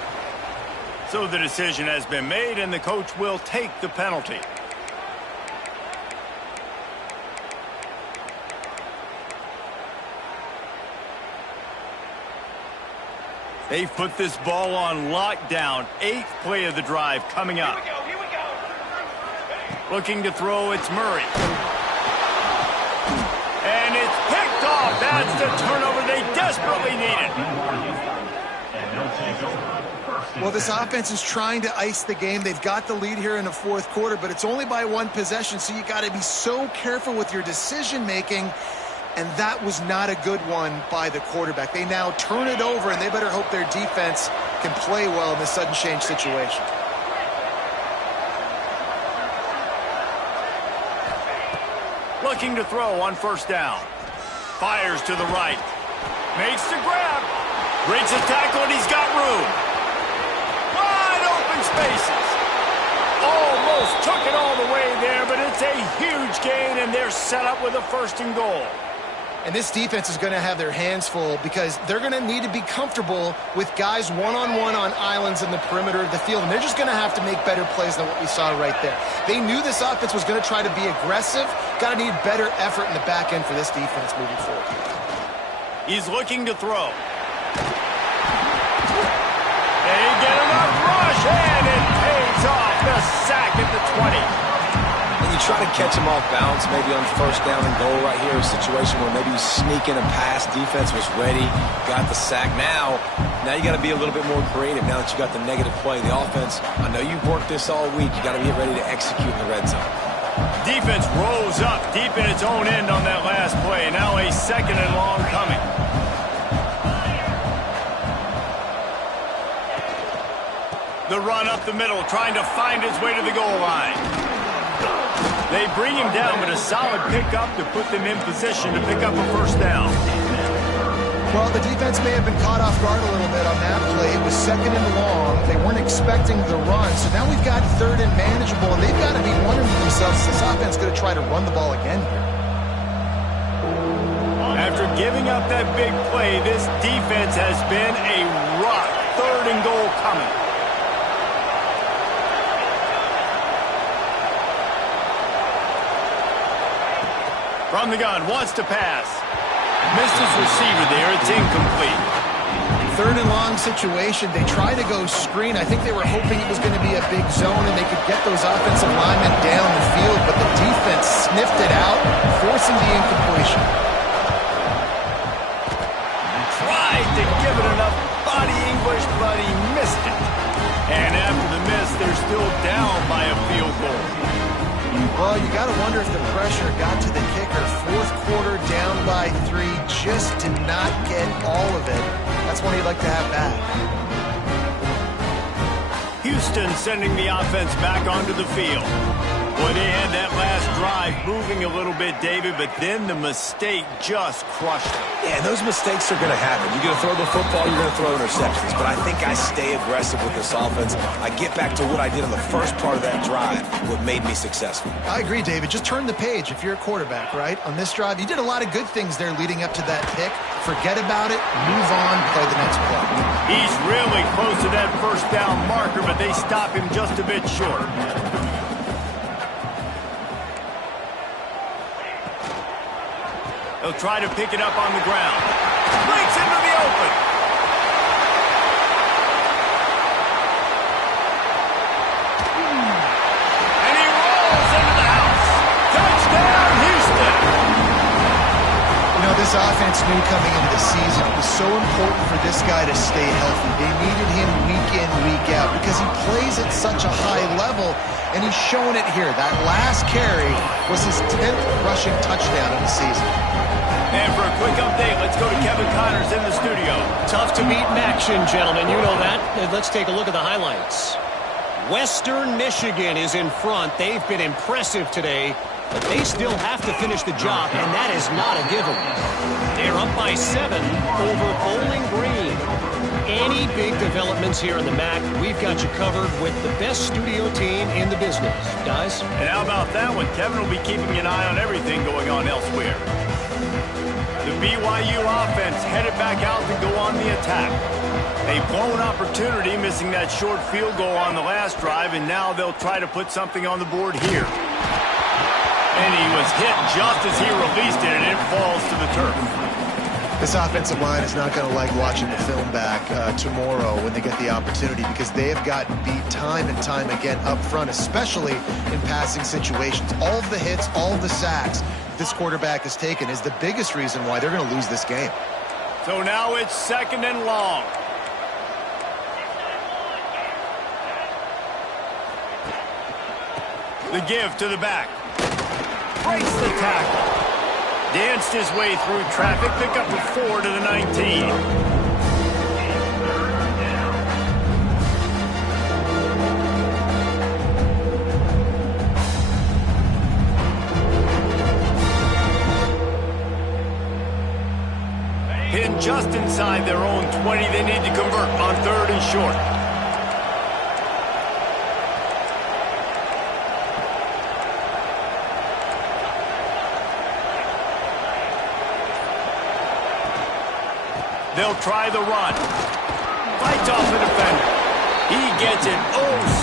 So the decision has been made, and the coach will take the penalty. They've put this ball on lockdown. 8th play of the drive coming up. Here we go. Looking to throw, it's Murray. And it's picked off. That's the turnover they desperately needed. Well, this offense is trying to ice the game. They've got the lead here in the fourth quarter, but it's only by one possession, so you got to be so careful with your decision-making. And that was not a good one by the quarterback. They now turn it over, and they better hope their defense can play well in this sudden change situation. Looking to throw on first down. Fires to the right. Makes the grab. Breaks his tackle, and he's got room. Wide open spaces. Almost took it all the way there, but it's a huge gain, and they're set up with a 1st and goal. And this defense is going to have their hands full because they're going to need to be comfortable with guys one-on-one on islands in the perimeter of the field. And they're just going to have to make better plays than what we saw right there. They knew this offense was going to try to be aggressive. Got to need better effort in the back end for this defense moving forward. He's looking to throw. They get enough rush, and it pays off. The sack at the 20. You try to catch him off balance, maybe on first down and goal right here, a situation where maybe you sneak in a pass, defense was ready, got the sack. Now you got to be a little bit more creative now that you got the negative play. The offense, I know you've worked this all week. You got to get ready to execute in the red zone. Defense rose up deep in its own end on that last play. Now a 2nd and long coming. The run up the middle, trying to find his way to the goal line. They bring him down, but a solid pickup to put them in position to pick up a 1st down. Well, the defense may have been caught off guard a little bit on that play. It was 2nd and long. They weren't expecting the run. So now we've got 3rd and manageable, and they've got to be wondering to themselves, is this offense going to try to run the ball again here? After giving up that big play, this defense has been a rock. 3rd and goal coming. From the gun, wants to pass. Missed his receiver there. It's incomplete. 3rd and long situation. They try to go screen. I think they were hoping it was going to be a big zone and they could get those offensive linemen down the field, but the defense sniffed it out, forcing the incompletion. Tried to give it enough body English, but he missed it. And after the miss, they're still down by a field goal. Well, you got to wonder if the pressure got to the kicker. 4th quarter, down by 3, just did not get all of it. That's one you'd like to have back. Houston sending the offense back onto the field. Boy, they had that last drive moving a little bit, David, but then the mistake just crushed them. Yeah, those mistakes are going to happen. You're going to throw the football, you're going to throw interceptions. But I think I stay aggressive with this offense. I get back to what I did in the first part of that drive, what made me successful. I agree, David. Just turn the page if you're a quarterback, right? On this drive, you did a lot of good things there leading up to that pick. Forget about it, move on, play the next play. He's really close to that 1st down marker, but they stop him just a bit short. He'll try to pick it up on the ground. Breaks into the open. And he rolls into the house. Touchdown, Houston. You know, this offense knew coming into the season it was so important for this guy to stay healthy. They needed him week in, week out because he plays at such a high level, and he's showing it here. That last carry was his 10th rushing touchdown of the season. And for a quick update, let's go to Kevin Connors in the studio. Tough to beat in action, gentlemen. You know that. Let's take a look at the highlights. Western Michigan is in front. They've been impressive today, but they still have to finish the job, and that is not a given. They're up by 7 over Bowling Green. Any big developments here in the MAC, we've got you covered with the best studio team in the business. Guys? And how about that one? Kevin will be keeping an eye on everything going on elsewhere. The BYU offense headed back out to go on the attack. A blown opportunity, missing that short field goal on the last drive, and now they'll try to put something on the board here. And he was hit just as he released it, and it falls to the turf. This offensive line is not going to like watching the film back tomorrow when they get the opportunity because they have gotten beat time and time again up front, especially in passing situations. All of the hits, all of the sacks this quarterback has taken is the biggest reason why they're going to lose this game. So now it's 2nd and long. The give to the back. Breaks the tackle. Danced his way through traffic. Pick up a 4 to the 19. Hidden just inside their own 20. They need to convert on 3rd and short. They'll try the run. Fights off the defender. He gets it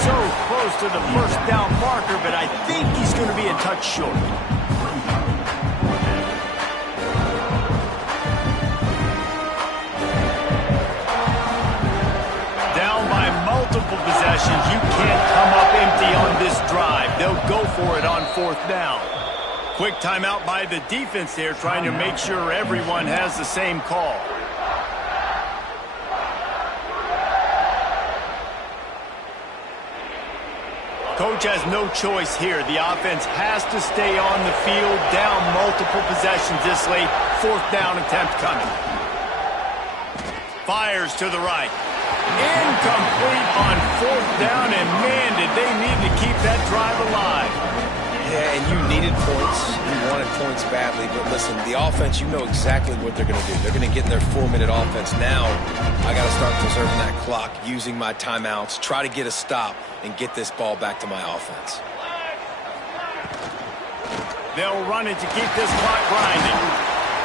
so close to the 1st down marker, but I think he's going to be a touch short. Multiple possessions. You can't come up empty on this drive. They'll go for it on 4th down. Quick timeout by the defense there, trying to make sure everyone has the same call. coach has no choice here. The offense has to stay on the field, down multiple possessions this late. 4th down attempt coming. Fires to the right. Incomplete on 4th down, and man, did they need to keep that drive alive. Yeah, and you needed points. You wanted points badly. But listen, the offense, you know exactly what they're going to do. They're going to get in their 4-minute offense. Now, I got to start preserving that clock, using my timeouts, try to get a stop, and get this ball back to my offense. They'll run it to keep this clock grinding.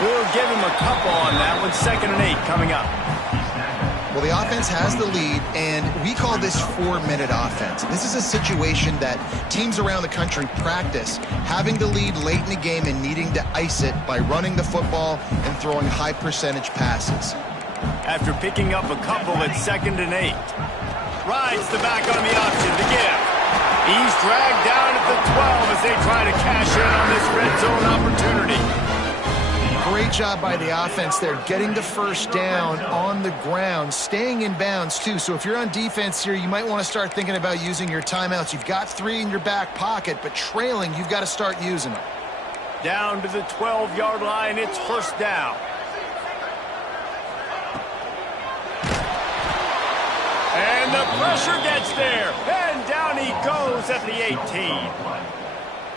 We'll give him a couple on that one. 2nd and 8 coming up. Well, the offense has the lead, and we call this 4-minute offense. This is a situation that teams around the country practice, having the lead late in the game and needing to ice it by running the football and throwing high-percentage passes. After picking up a couple at 2nd and 8. Rides the back on the option to give. He's dragged down at the 12 as they try to cash in on this red zone opportunity. Great job by the offense there, getting the 1st down on the ground, staying in bounds too. So if you're on defense here, you might want to start thinking about using your timeouts. You've got 3 in your back pocket, but trailing, you've got to start using them. Down to the 12-yard line, it's 1st down. And the pressure gets there, and down he goes at the 18.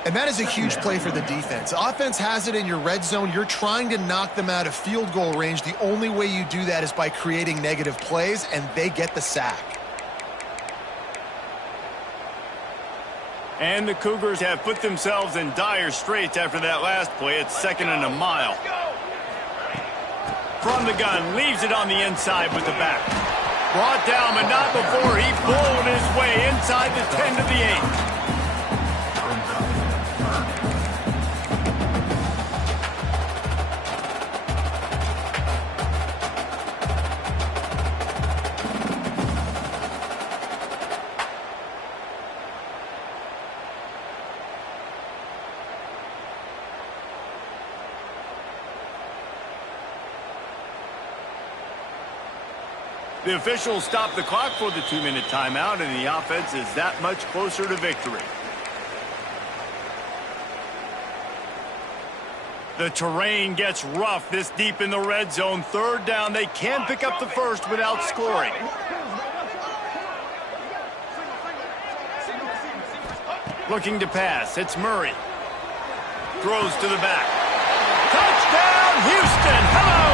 And that is a huge play for the defense. Offense has it in your red zone. You're trying to knock them out of field goal range. The only way you do that is by creating negative plays, and they get the sack. And the Cougars have put themselves in dire straits after that last play. It's 2nd and a mile. From the gun, leaves it on the inside with the back. Brought down, but not before he pulled his way inside the 10 to the 8. The officials stop the clock for the 2-minute timeout, and the offense is that much closer to victory. The terrain gets rough this deep in the red zone. 3rd down, they can pick up the 1st without scoring. Looking to pass, it's Murray. Throws to the back. Touchdown, Houston! Hello!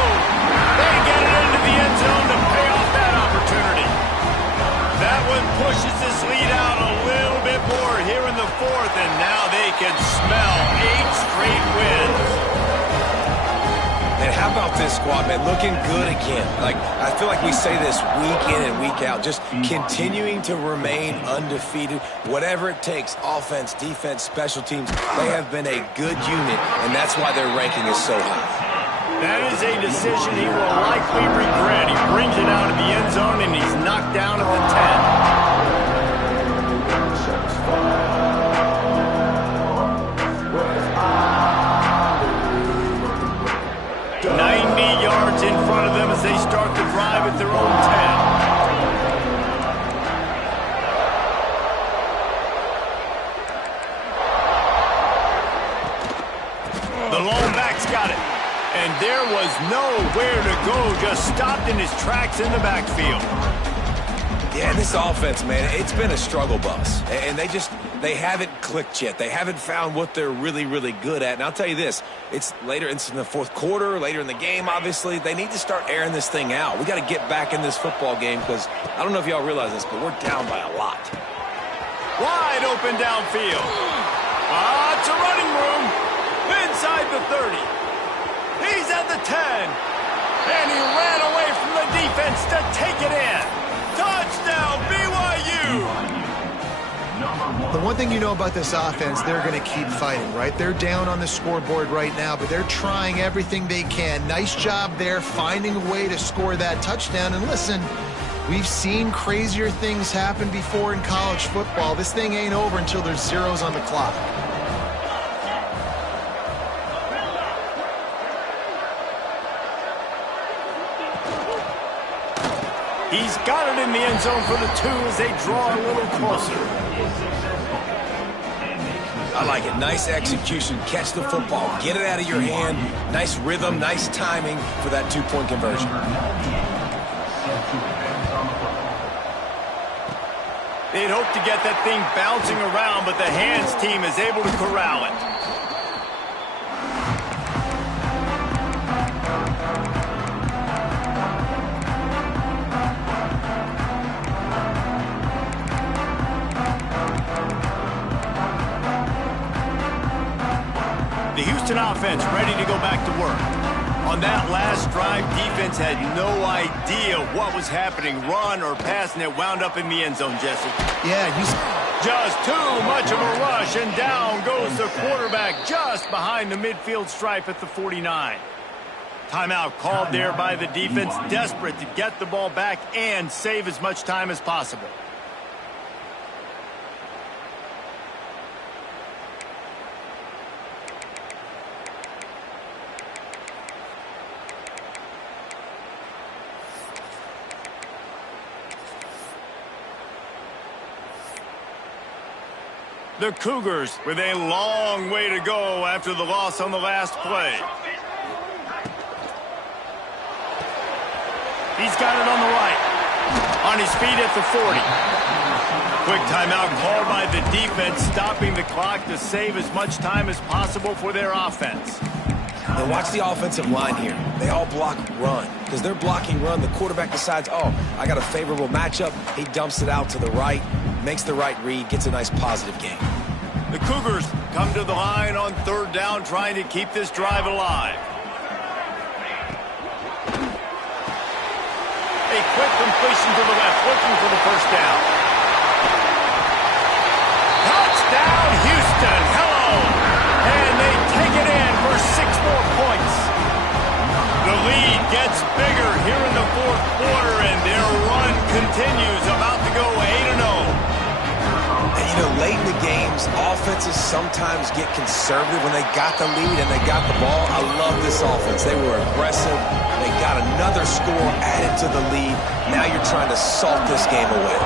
They get it into the end zone to pay off that opportunity. That one pushes this lead out a little bit more here in the 4th, and now they can smell 8 straight wins. And how about this squad, man? Looking good again. Like, I feel like we say this week in and week out, just continuing to remain undefeated. Whatever it takes, offense, defense, special teams, they have been a good unit, and that's why their ranking is so high. That is a decision he will likely regret. He brings it out of the end zone, and he's knocked down at the 10. 90 yards in front of them as they start the drive at their own 10. The lone back's got it. And there was nowhere to go, just stopped in his tracks in the backfield. Yeah, this offense, man, it's been a struggle bus. And they haven't clicked yet. They haven't found what they're really, really good at. And I'll tell you this, it's later in the 4th quarter, later in the game, obviously. They need to start airing this thing out. We got to get back in this football game because I don't know if y'all realize this, but we're down by a lot. Wide open downfield. It's a running room. Inside the 30. He's at the 10. And he ran away from the defense to take it in. Touchdown, BYU. The one thing you know about this offense, they're going to keep fighting, right? They're down on the scoreboard right now, but they're trying everything they can. Nice job there, finding a way to score that touchdown. And listen, we've seen crazier things happen before in college football. This thing ain't over until there's zeros on the clock. He's got it in the end zone for the 2 as they draw a little closer. I like it. Nice execution. Catch the football. Get it out of your hand. Nice rhythm, nice timing for that two-point conversion. They'd hope to get that thing bouncing around, but the hands team is able to corral it. The Houston offense ready to go back to work. On that last drive, defense had no idea what was happening, run or pass, and it wound up in the end zone, Jesse. Yeah, Just too much of a rush, and down goes the quarterback just behind the midfield stripe at the 49. Timeout called there by the defense, desperate to get the ball back and save as much time as possible. The Cougars with a long way to go after the loss on the last play. He's got it on the right. On his feet at the 40. Quick timeout called by the defense, stopping the clock to save as much time as possible for their offense. And watch the offensive line here. They all block run. Because they're blocking run, the quarterback decides, oh, I got a favorable matchup. He dumps it out to the right, makes the right read, gets a nice positive gain. The Cougars come to the line on third down, trying to keep this drive alive. A quick completion to the left, looking for the first down. Touchdown, Houston. Hello. And they take it in for 6 more points. The lead gets bigger here in the fourth quarter, and their run continues, about to go 8-0. And, you know, late in the games, offenses sometimes get conservative when they got the lead and they got the ball. I love this offense. They were aggressive. They got another score added to the lead. Now you're trying to salt this game away.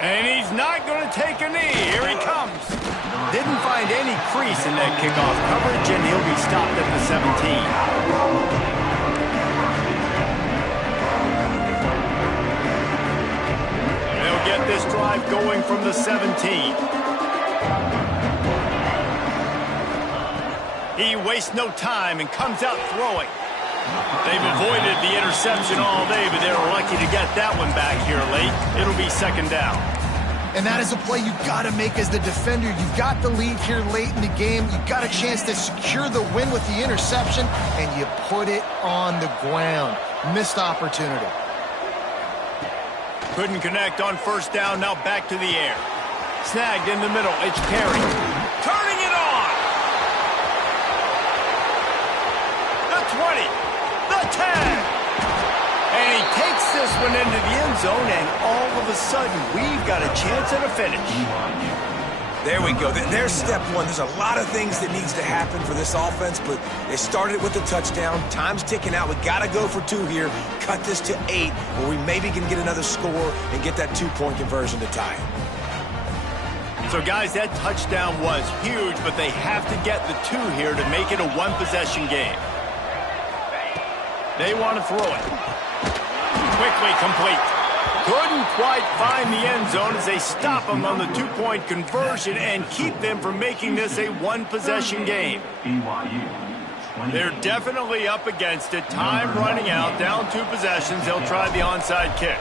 And he's not going to take a knee. Here he comes. Didn't find any crease in that kickoff coverage, and he'll be stopped at the 17. Get this drive going from the 17. He wastes no time and comes out throwing. They've avoided the interception all day, but they're lucky to get that one back here late. It'll be second down. And that is a play you've got to make as the defender. You've got the lead here late in the game. You've got a chance to secure the win with the interception, and you put it on the ground. Missed opportunity. Couldn't connect on first down, now back to the air. Snagged in the middle, it's Perry. Turning it on! The 20, the 10! And he takes this one into the end zone, and all of a sudden, we've got a chance at a finish. There we go. There's step one. There's a lot of things that needs to happen for this offense, but they started with the touchdown. Time's ticking out. We got to go for 2 here. Cut this to 8, where we maybe can get another score and get that 2-point conversion to tie it. So, guys, that touchdown was huge, but they have to get the 2 here to make it a one-possession game. They want to throw it. Quickly complete. Couldn't quite find the end zone as they stop them on the 2-point conversion and keep them from making this a one-possession game. They're definitely up against it. Time running out, down 2 possessions. They'll try the onside kick.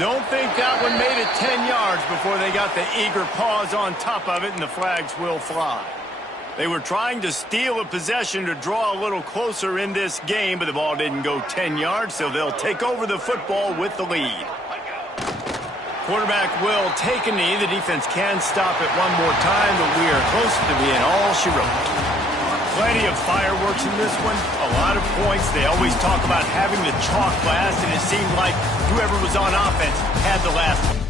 Don't think that one made it 10 yards before they got the eager paws on top of it, and the flags will fly. They were trying to steal a possession to draw a little closer in this game, but the ball didn't go 10 yards, so they'll take over the football with the lead. Quarterback will take a knee. The defense can stop it one more time, but we are close to being all she wrote. Plenty of fireworks in this one, a lot of points. They always talk about having the chalk last, and it seemed like whoever was on offense had the last one.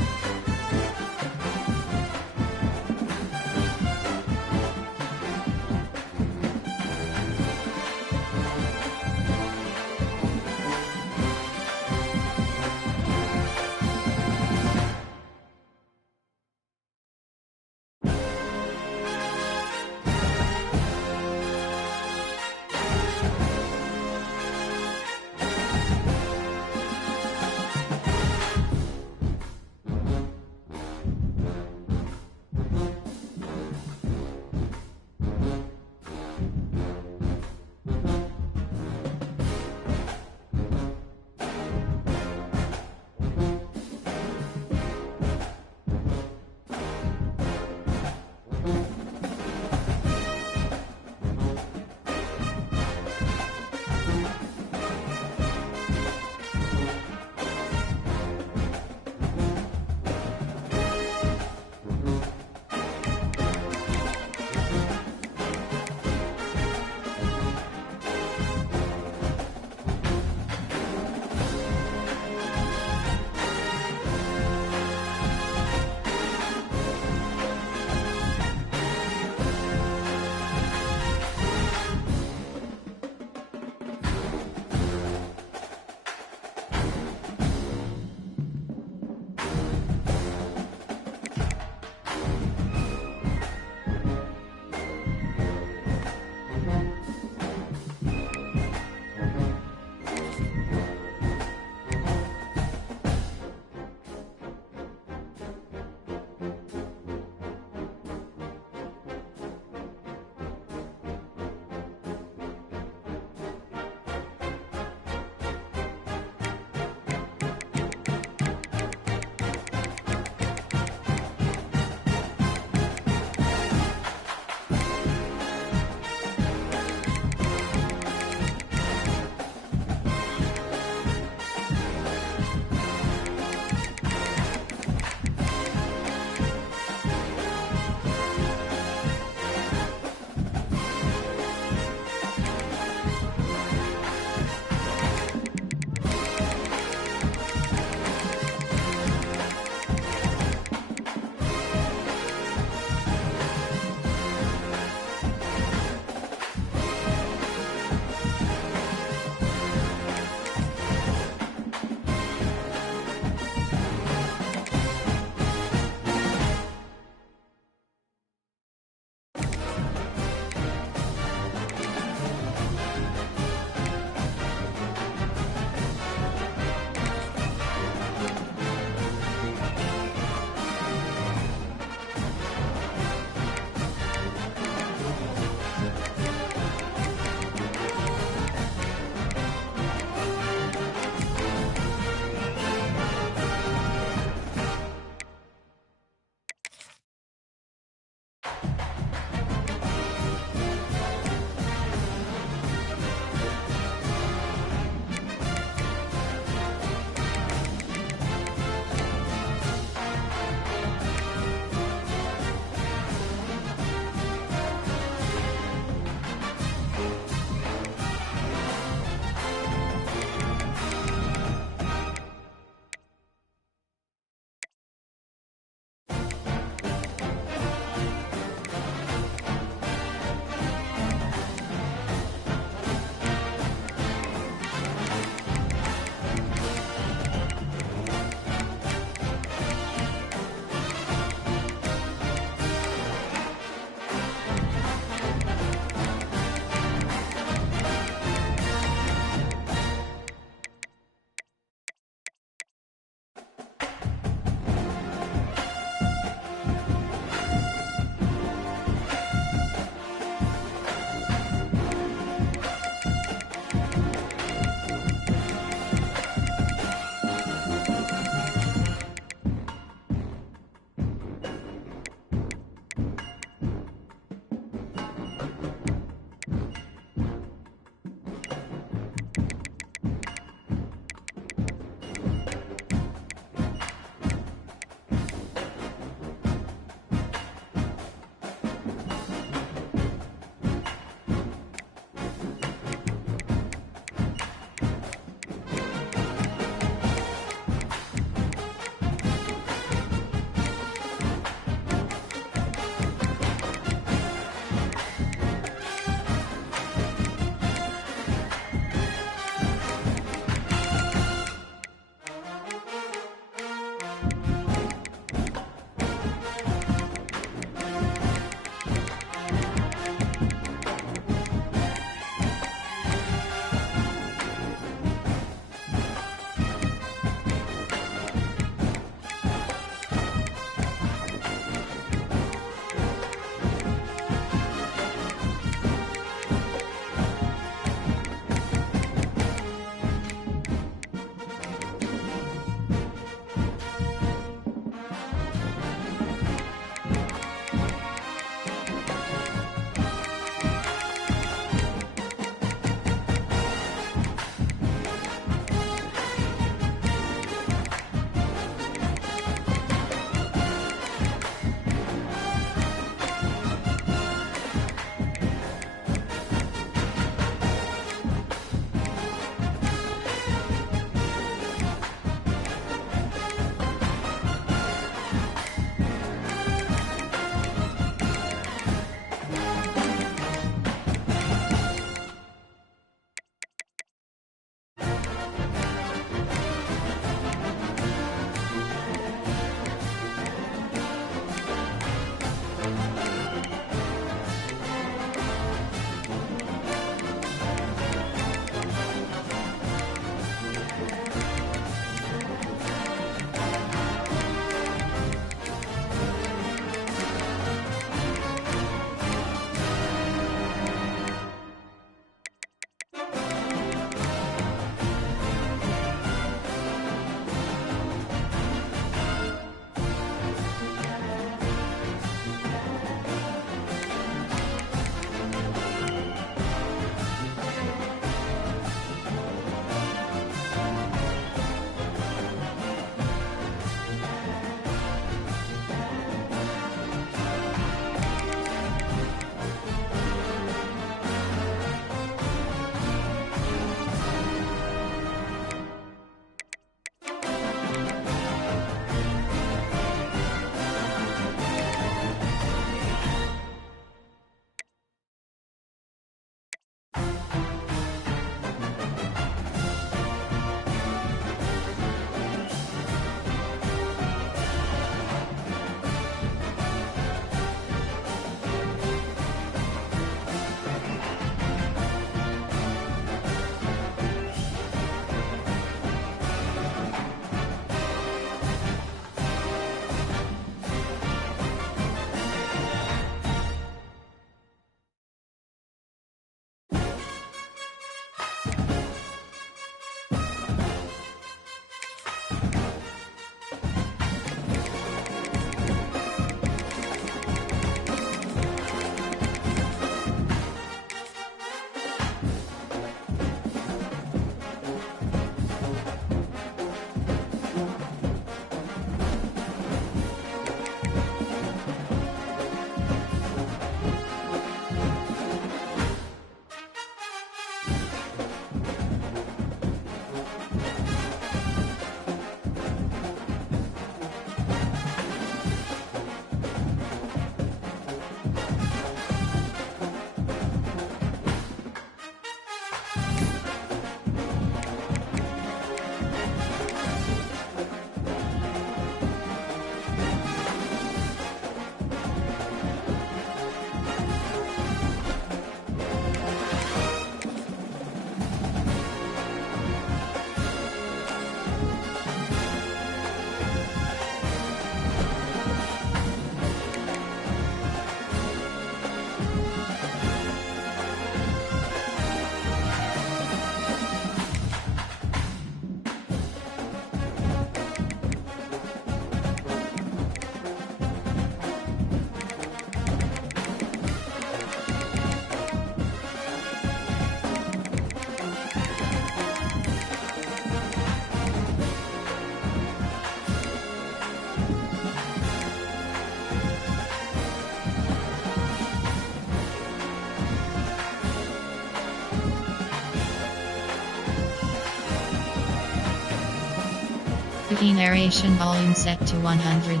Cookie narration volume set to 100.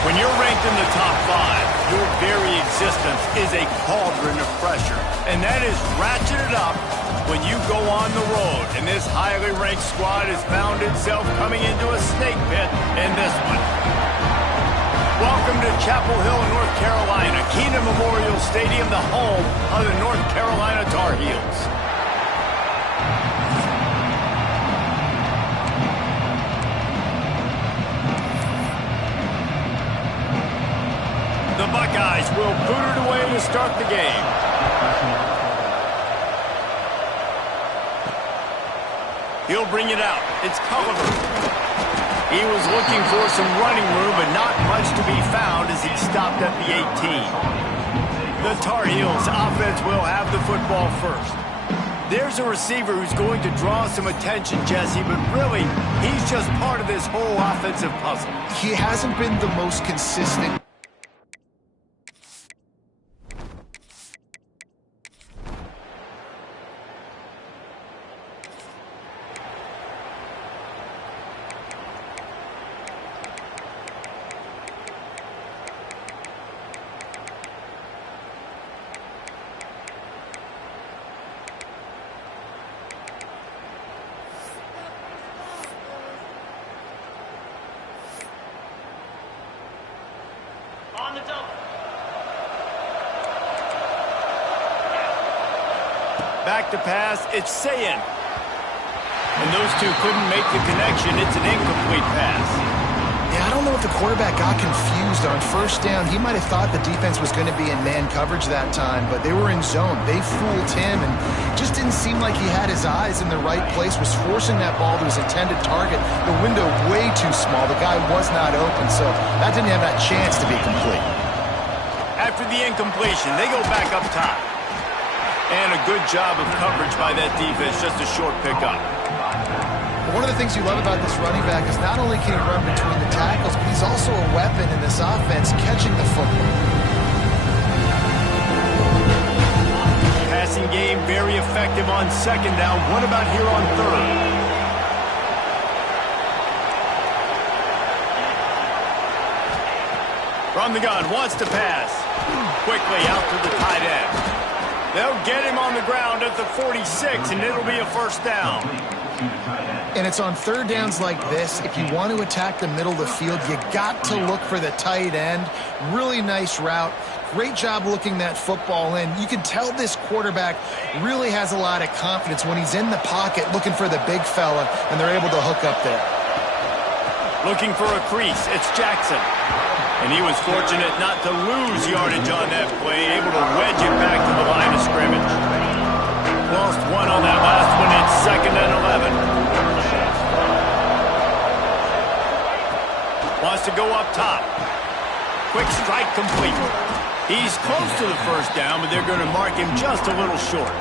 When you're ranked in the top 5, your very existence is a cauldron of pressure. And that is ratcheted up when you go on the road. And this highly ranked squad has found itself coming into a snake pit in this one. Welcome to Chapel Hill, North Carolina, Keenan Memorial Stadium, the home of the North Carolina Tar Heels. The Buckeyes will boot it away to start the game. He'll bring it out. It's Culliver. He was looking for some running room, but not much to be found as he stopped at the 18. The Tar Heels offense will have the football first. There's a receiver who's going to draw some attention, Jesse, but really, he's just part of this whole offensive puzzle. He hasn't been the most consistent. Back to pass, it's Sayin. And those two couldn't make the connection. It's an incomplete pass. Yeah, I don't know if the quarterback got confused on first down. He might have thought the defense was going to be in man coverage that time, but they were in zone. They fooled him and just didn't seem like he had his eyes in the right place, was forcing that ball to his intended target. The window way too small. The guy was not open, so that didn't have that chance to be complete. After the incompletion, they go back up top. And a good job of coverage by that defense, just a short pickup. One of the things you love about this running back is not only can he run between the tackles, but he's also a weapon in this offense, catching the football. Passing game very effective on second down. What about here on third? From the gun, wants to pass. Quickly out to the tight end. They'll get him on the ground at the 46, and it'll be a first down. And it's on third downs like this. If you want to attack the middle of the field, you got to look for the tight end. Really nice route. Great job looking that football in. You can tell this quarterback really has a lot of confidence when he's in the pocket looking for the big fella, and they're able to hook up there. Looking for a crease. It's Jackson. And he was fortunate not to lose yardage on that play, able to wedge it back to the line of scrimmage. Lost one on that last has to go up top. Quick strike complete. He's close to the first down, but they're going to mark him just a little short.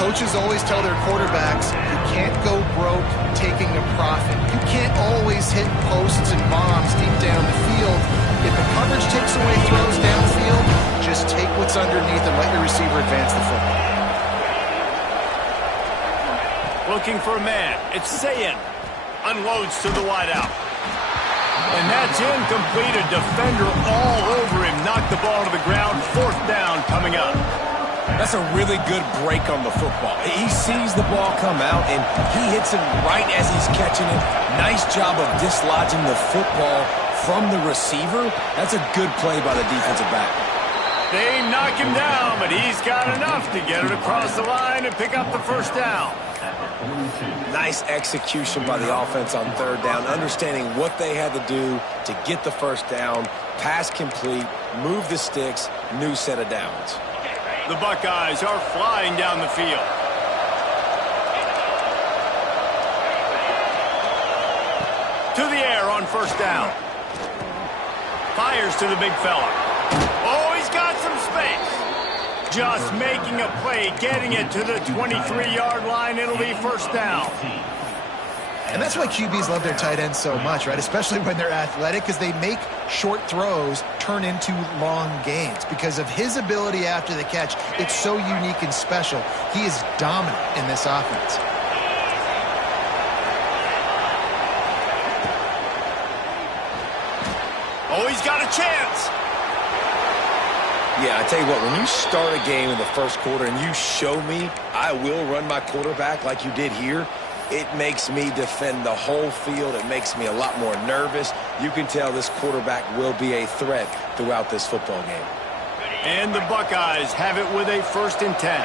Coaches always tell their quarterbacks, you can't go broke taking a profit. You can't always hit posts and bombs deep down the field. If the coverage takes away throws downfield, just take what's underneath and let your receiver advance the football. Looking for a man. It's Sayin. Unloads to the wideout. And that's incomplete. A defender all over him. Knocked the ball to the ground. Fourth down coming up. That's a really good break on the football. He sees the ball come out, and he hits it right as he's catching it. Nice job of dislodging the football from the receiver. That's a good play by the defensive back. They knock him down, but he's got enough to get it across the line and pick up the first down. Nice execution by the offense on third down, understanding what they had to do to get the first down, pass complete, move the sticks, new set of downs. The Buckeyes are flying down the field. To the air on first down. Fires to the big fella. Oh, he's got some space. Just making a play, getting it to the 23-yard line. It'll be first down. And that's why QBs love their tight ends so much, right? Especially when they're athletic, because they make short throws turn into long gains. Because of his ability after the catch, it's so unique and special. He is dominant in this offense. Oh, he's got a chance. Yeah, I tell you what, when you start a game in the first quarter and you show me I will run my quarterback like you did here, it makes me defend the whole field. It makes me a lot more nervous. You can tell this quarterback will be a threat throughout this football game. And the Buckeyes have it with a 1st and 10.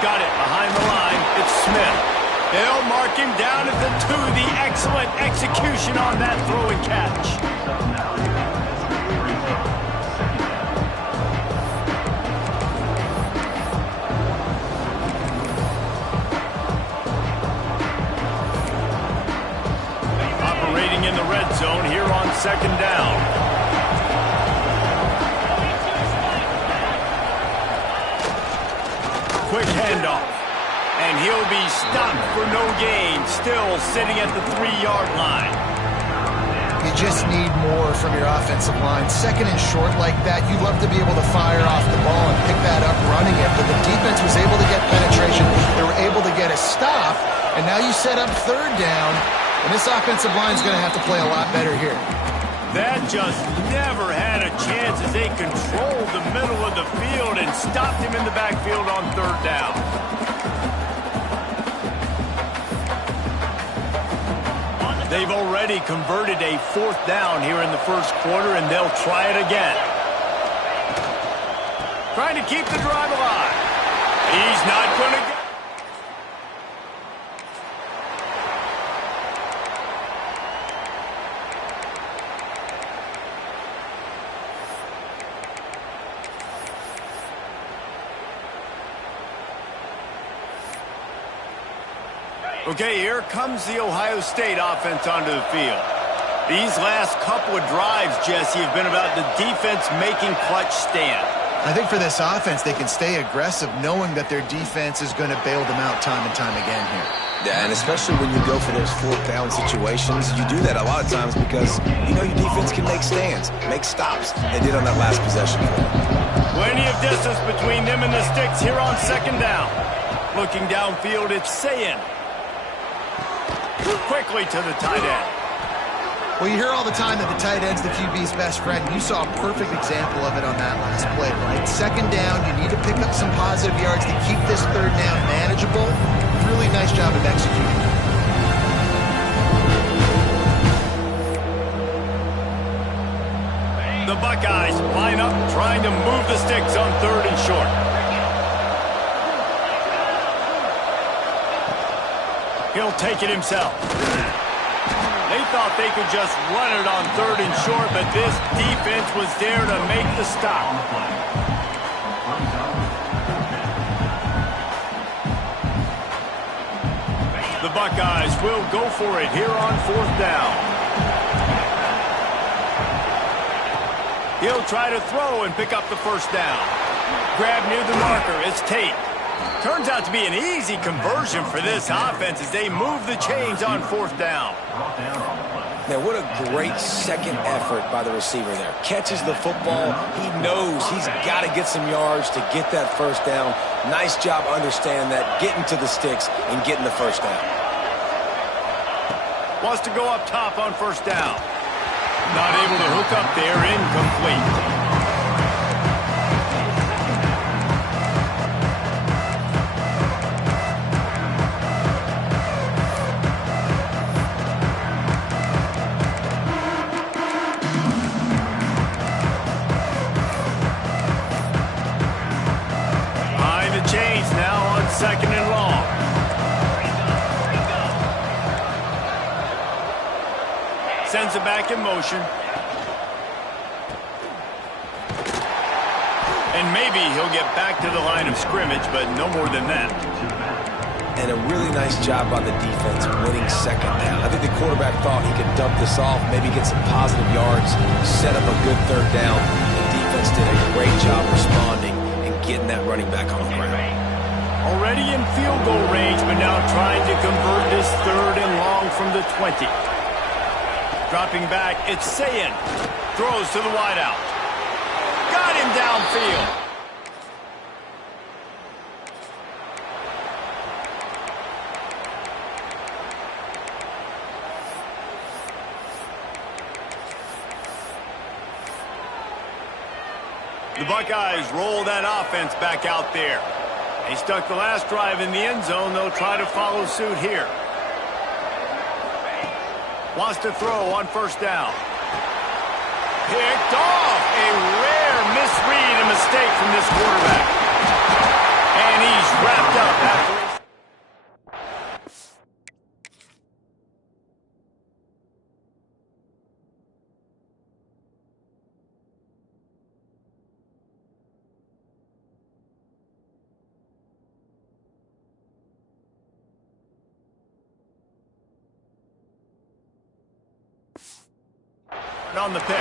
Got it behind the line. It's Smith. They'll mark him down at the 2. The excellent execution on that throw and catch. Operating in the red zone here on 2nd down. Quick handoff. And he'll be stopped for no gain. Still sitting at the 3-yard line. You just need more from your offensive line. 2nd and short like that, you love to be able to fire off the ball and pick that up running it. But the defense was able to get penetration. They were able to get a stop. And now you set up 3rd down. And this offensive line is going to have to play a lot better here. That just never had a chance as they controlled the middle of the field and stopped him in the backfield on 3rd down. They've already converted a 4th down here in the first quarter, and they'll try it again. Trying to keep the drive alive. He's not going to get... Okay, here comes the Ohio State offense onto the field. These last couple of drives, Jesse, have been about the defense making clutch stand. I think for this offense, they can stay aggressive knowing that their defense is going to bail them out time and time again here. Yeah, and especially when you go for those 4th down situations, you do that a lot of times because you know your defense can make stands, make stops. They did on that last possession. Plenty of distance between them and the sticks here on 2nd down. Looking downfield, it's Sayin. Quickly to the tight end. Well, you hear all the time that the tight end's the QB's best friend. You saw a perfect example of it on that last play, right? 2nd down, you need to pick up some positive yards to keep this 3rd down manageable. Really nice job of executing. The Buckeyes line up, trying to move the sticks on 3rd and short. He'll take it himself. They thought they could just run it on 3rd and short, but this defense was there to make the stop. The Buckeyes will go for it here on 4th down. He'll try to throw and pick up the first down. Grab near the marker. It's Tate. Turns out to be an easy conversion for this offense as they move the chains on 4th down. Now, what a great second effort by the receiver there. Catches the football. He knows he's got to get some yards to get that first down. Nice job understanding that, getting to the sticks and getting the first down. Wants to go up top on 1st down. Not able to hook up there. Incomplete. Second and long. Sends it back in motion. And maybe he'll get back to the line of scrimmage, but no more than that. And a really nice job by the defense winning second down. I think the quarterback thought he could dump this off, maybe get some positive yards, set up a good 3rd down. The defense did a great job responding and getting that running back on the ground. Already in field goal range, but now trying to convert this 3rd and long from the 20. Dropping back, it's Sayin. Throws to the wideout. Got him downfield. The Buckeyes roll that offense back out there. They stuck the last drive in the end zone. They'll try to follow suit here. Wants to throw on 1st down. Picked off. A rare misread and mistake from this quarterback. And he's wrapped up after. On the pick.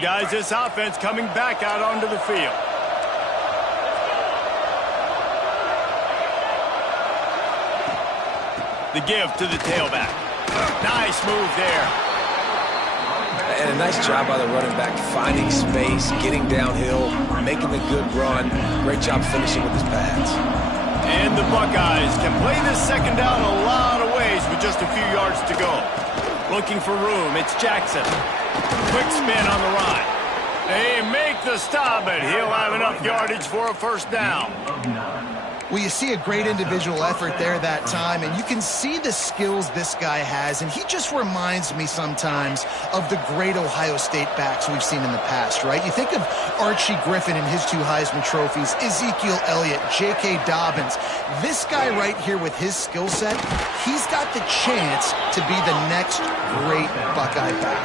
Guys, this offense coming back out onto the field. The give to the tailback. Nice move there. And a nice job by the running back, finding space, getting downhill, making the good run. Great job finishing with his pads. And the Buckeyes can play this second down a lot of ways with just a few yards to go. Looking for room, it's Jackson. Quick spin on the run. They make the stop, but he'll have enough yardage for a 1st down. Well, you see a great individual effort there that time, and you can see the skills this guy has, and he just reminds me sometimes of the great Ohio State backs we've seen in the past, right? You think of Archie Griffin and his 2 Heisman trophies, Ezekiel Elliott, J.K. Dobbins. This guy right here with his skill set, he's got the chance to be the next great Buckeye back.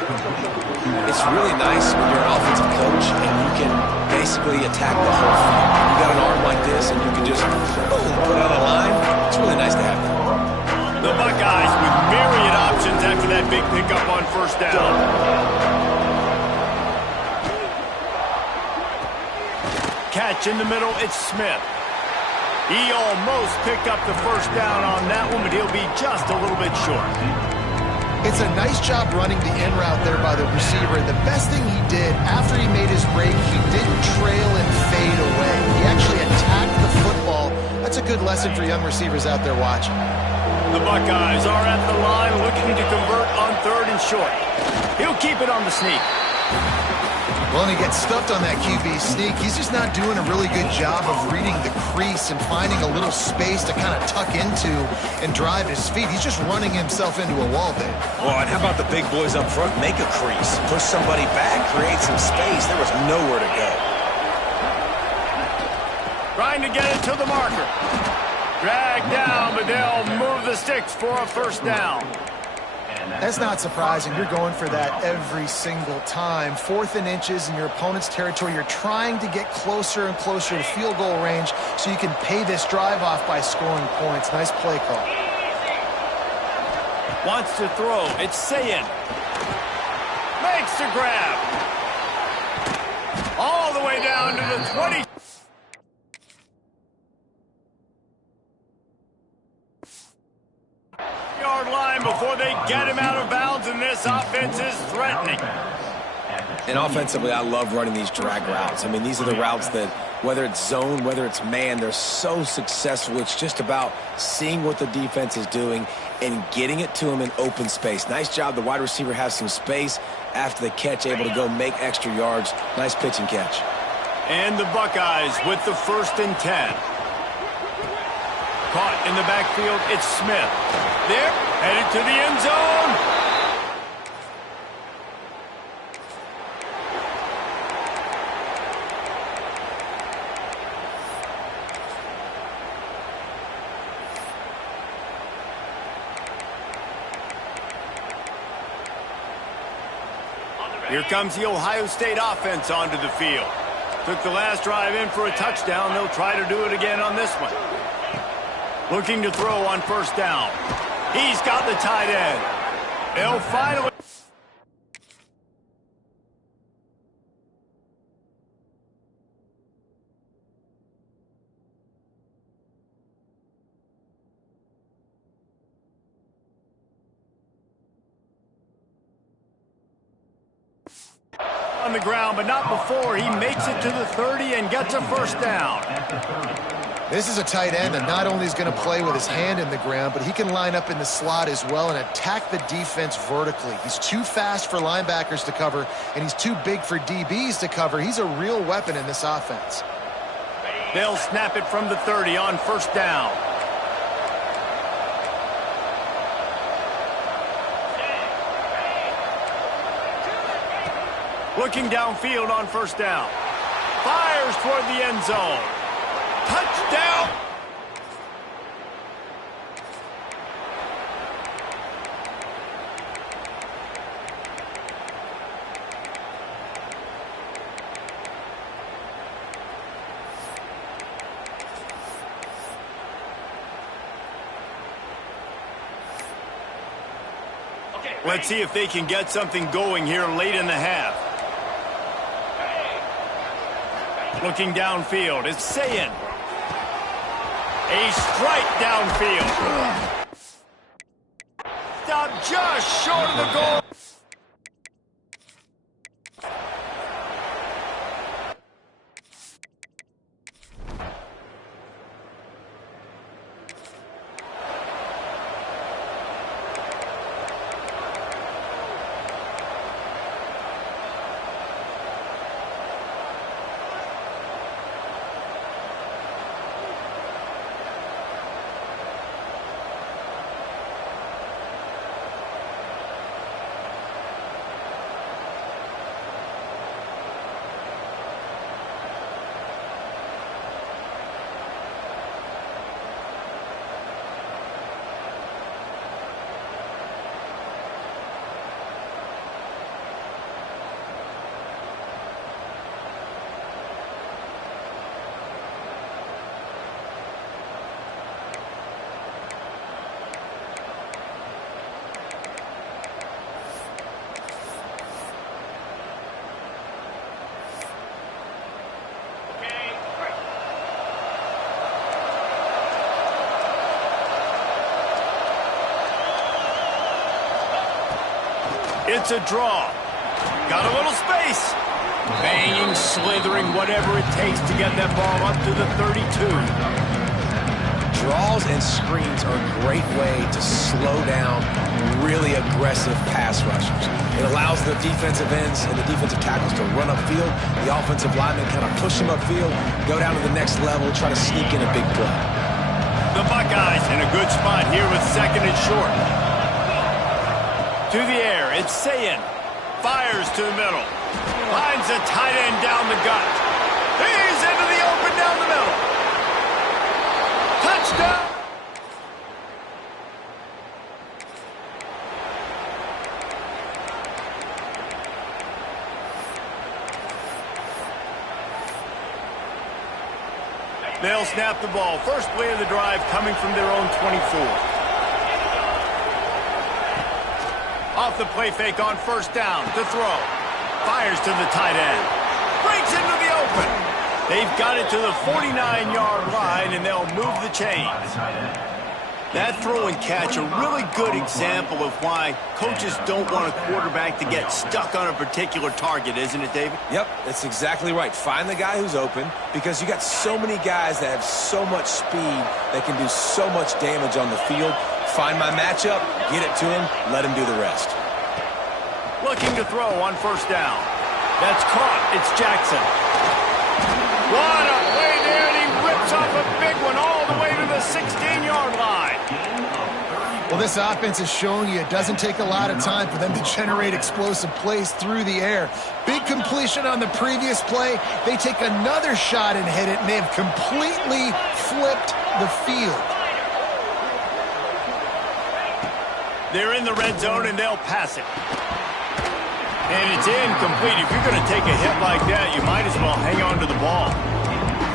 It's really nice when you're an offensive coach and you can basically attack the whole field. You got an arm like this and you can just put on a line. It's really nice to have that. The Buckeyes with myriad options after that big pickup on 1st down. Catch in the middle, it's Smith. He almost picked up the 1st down on that one, but he'll be just a little bit short. It's a nice job running the in route there by the receiver. And the best thing he did after he made his break, he didn't trail and fade away. He actually attacked the football. That's a good lesson for young receivers out there watching. The Buckeyes are at the line looking to convert on 3rd and short. He'll keep it on the sneak. Well, and he gets stuffed on that QB sneak. He's just not doing a really good job of reading the crease and finding a little space to kind of tuck into and drive his feet. He's just running himself into a wall there. Well, and how about the big boys up front? Make a crease, push somebody back, create some space. There was nowhere to go. Trying to get it to the marker. Dragged down, but they'll move the sticks for a first down. That's not surprising. You're going for that every single time. 4th and inches in your opponent's territory. You're trying to get closer and closer to field goal range so you can pay this drive off by scoring points. Nice play call. Wants to throw. It's Sayin. Makes the grab. All the way down to the 20. Yard line before they get him out of bounds, and this offense is threatening. And offensively, I love running these drag routes. I mean, these are the routes that, whether it's zone, whether it's man, they're so successful. It's just about seeing what the defense is doing and getting it to him in open space. Nice job. The wide receiver has some space after the catch, able to go make extra yards. Nice pitch and catch. And the Buckeyes with the 1st and 10. Caught in the backfield, it's Smith. There, headed to the end zone. Here comes the Ohio State offense onto the field. Took the last drive in for a touchdown. They'll try to do it again on this one. Looking to throw on 1st down. He's got the tight end. They'll finally... on the ground, but not before he makes it to the 30 and gets a first down. This is a tight end that not only is going to play with his hand in the ground, but he can line up in the slot as well and attack the defense vertically. He's too fast for linebackers to cover, and he's too big for DBs to cover. He's a real weapon in this offense. They'll snap it from the 30 on 1st down. Looking downfield on 1st down. Fires toward the end zone. Touchdown! Let's see if they can get something going here late in the half. Looking downfield, it's Sayin. A strike downfield. Stop just short of the goal. It's a draw. Got a little space. Banging, slithering, whatever it takes to get that ball up to the 32. Draws and screens are a great way to slow down really aggressive pass rushers. It allows the defensive ends and the defensive tackles to run upfield. The offensive linemen kind of push them upfield, go down to the next level, try to sneak in a big play. The Buckeyes in a good spot here with 2nd and short. To the air, it's Sayin. Fires to the middle. Finds a tight end down the gut. He's into the open down the middle. Touchdown! They'll snap the ball. First play of the drive coming from their own 24. Off the play fake on first down to throw. Fires to the tight end. Breaks into the open. They've got it to the 49-yard line, and they'll move the chains. That throw and catch, a really good example of why coaches don't want a quarterback to get stuck on a particular target, isn't it, David? Yep, that's exactly right. Find the guy who's open, because you got so many guys that have so much speed that can do so much damage on the field. Find my matchup, get it to him, let him do the rest. Looking to throw on first down. That's caught. It's Jackson. What a play there, and he rips off a big one all the way to the 16-yard line. Well, this offense is showing you it doesn't take a lot of time for them to generate explosive plays through the air. Big completion on the previous play. They take another shot and hit it, and they have completely flipped the field. They're in the red zone, and they'll pass it. And it's incomplete. If you're going to take a hit like that, you might as well hang on to the ball.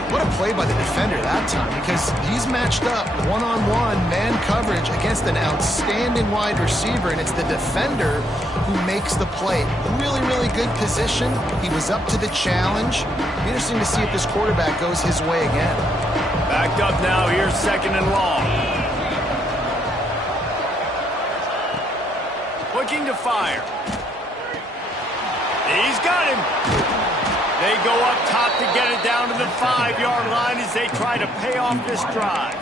What a play by the defender that time, because he's matched up one-on-one man coverage against an outstanding wide receiver, and it's the defender who makes the play. Really, really good position. He was up to the challenge. Be interesting to see if this quarterback goes his way again. Backed up now. Here's second and long. Looking to fire. He's got him. They go up top to get it down to the 5-yard line as they try to pay off this drive.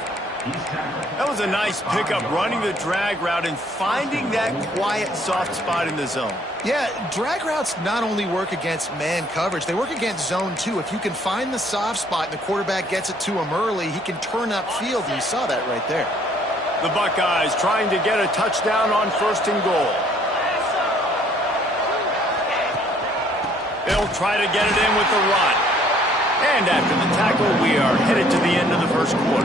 That was a nice pickup, running the drag route and finding that quiet, soft spot in the zone. Yeah, drag routes not only work against man coverage, they work against zone too. If you can find the soft spot and the quarterback gets it to him early, he can turn upfield, and you saw that right there. The Buckeyes trying to get a touchdown on first and goal. They'll try to get it in with the run. And after the tackle, we are headed to the end of the first quarter.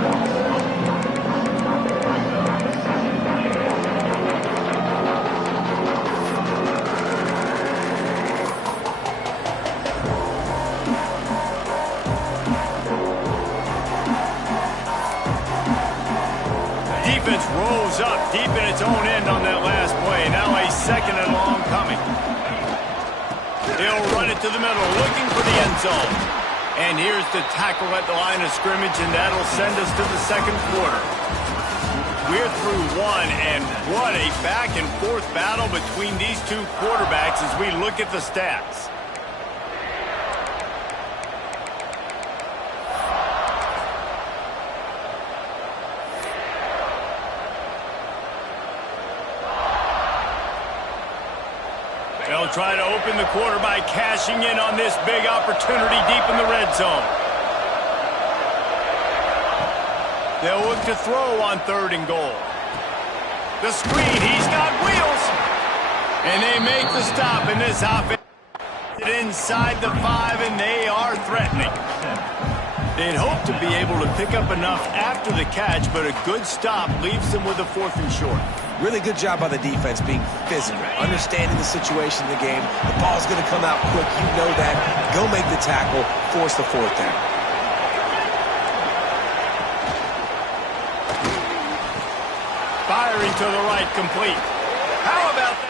Defense rolls up deep in its own end on that last play. Now a second and long coming. They'll run it to the middle, looking for the end zone. And here's the tackle at the line of scrimmage, and that'll send us to the second quarter. We're through one, and what a back-and-forth battle between these two quarterbacks as we look at the stats. They'll try to open the quarter by cashing in on this big opportunity deep in the red zone. They'll look to throw on third and goal. The screen, he's got wheels. And they make the stop in this offense. Inside the 5, and they are threatening. They'd hope to be able to pick up enough after the catch, but a good stop leaves them with a 4th and short. Really good job by the defense being physical, understanding the situation of the game. The ball's going to come out quick. You know that. Go make the tackle, force the 4th down. Firing to the right, complete. How about that?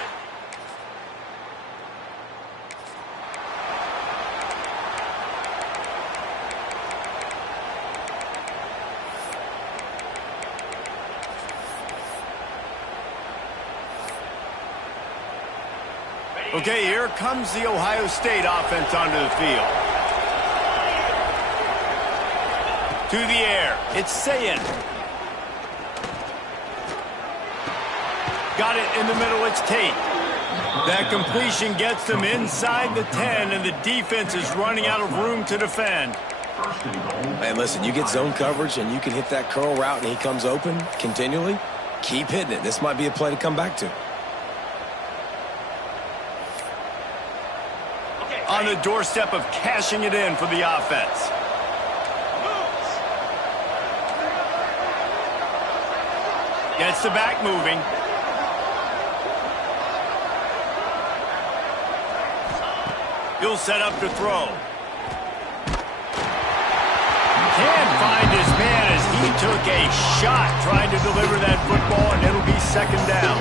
Okay, here comes the Ohio State offense onto the field. To the air, it's Sayin. Got it in the middle, it's Tate. That completion gets them inside the 10, and the defense is running out of room to defend. Man, listen, you get zone coverage and you can hit that curl route and he comes open continually. Keep hitting it. This might be a play to come back to. On the doorstep of cashing it in for the offense. Gets the back moving. He'll set up to throw. Can't find his man as he took a shot trying to deliver that football, and it'll be second down.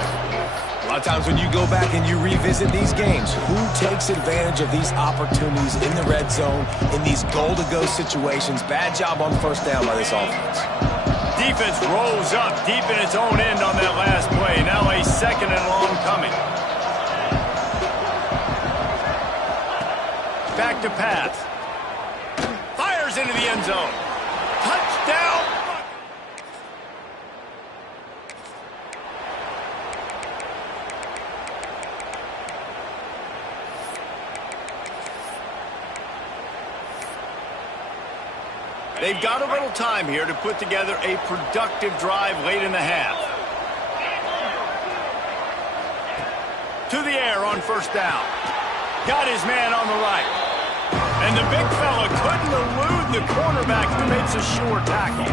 A lot of times when you go back and you revisit these games, who takes advantage of these opportunities in the red zone, in these goal-to-go situations? Bad job on first down by this offense. Defense rolls up deep in its own end on that last play. Now a second and long coming. Back to pass. Fires into the end zone. Touchdown. They've got a little time here to put together a productive drive late in the half. To the air on first down. Got his man on the right. And the big fella couldn't elude the cornerback who makes a sure tackle.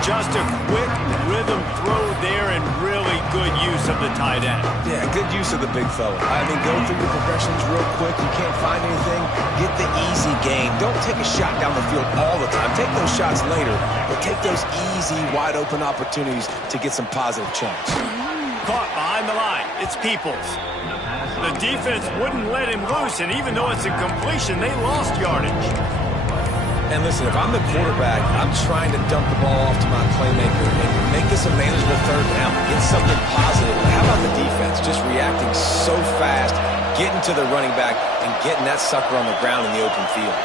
Just a quick rhythm throw there and really good use of the tight end. Yeah, good use of the big fella. I mean, go through your progressions real quick. You can't find anything, get the easy gain. Don't take a shot down the field all the time. Take those shots later, but take those easy, wide-open opportunities to get some positive chunks. Caught behind the line. It's Peoples. The defense wouldn't let him loose, and even though it's a completion, they lost yardage. And listen, if I'm the quarterback, I'm trying to dump the ball off to my playmaker and make this a manageable third down, get something positive. But how about the defense just reacting so fast, getting to the running back, and getting that sucker on the ground in the open field?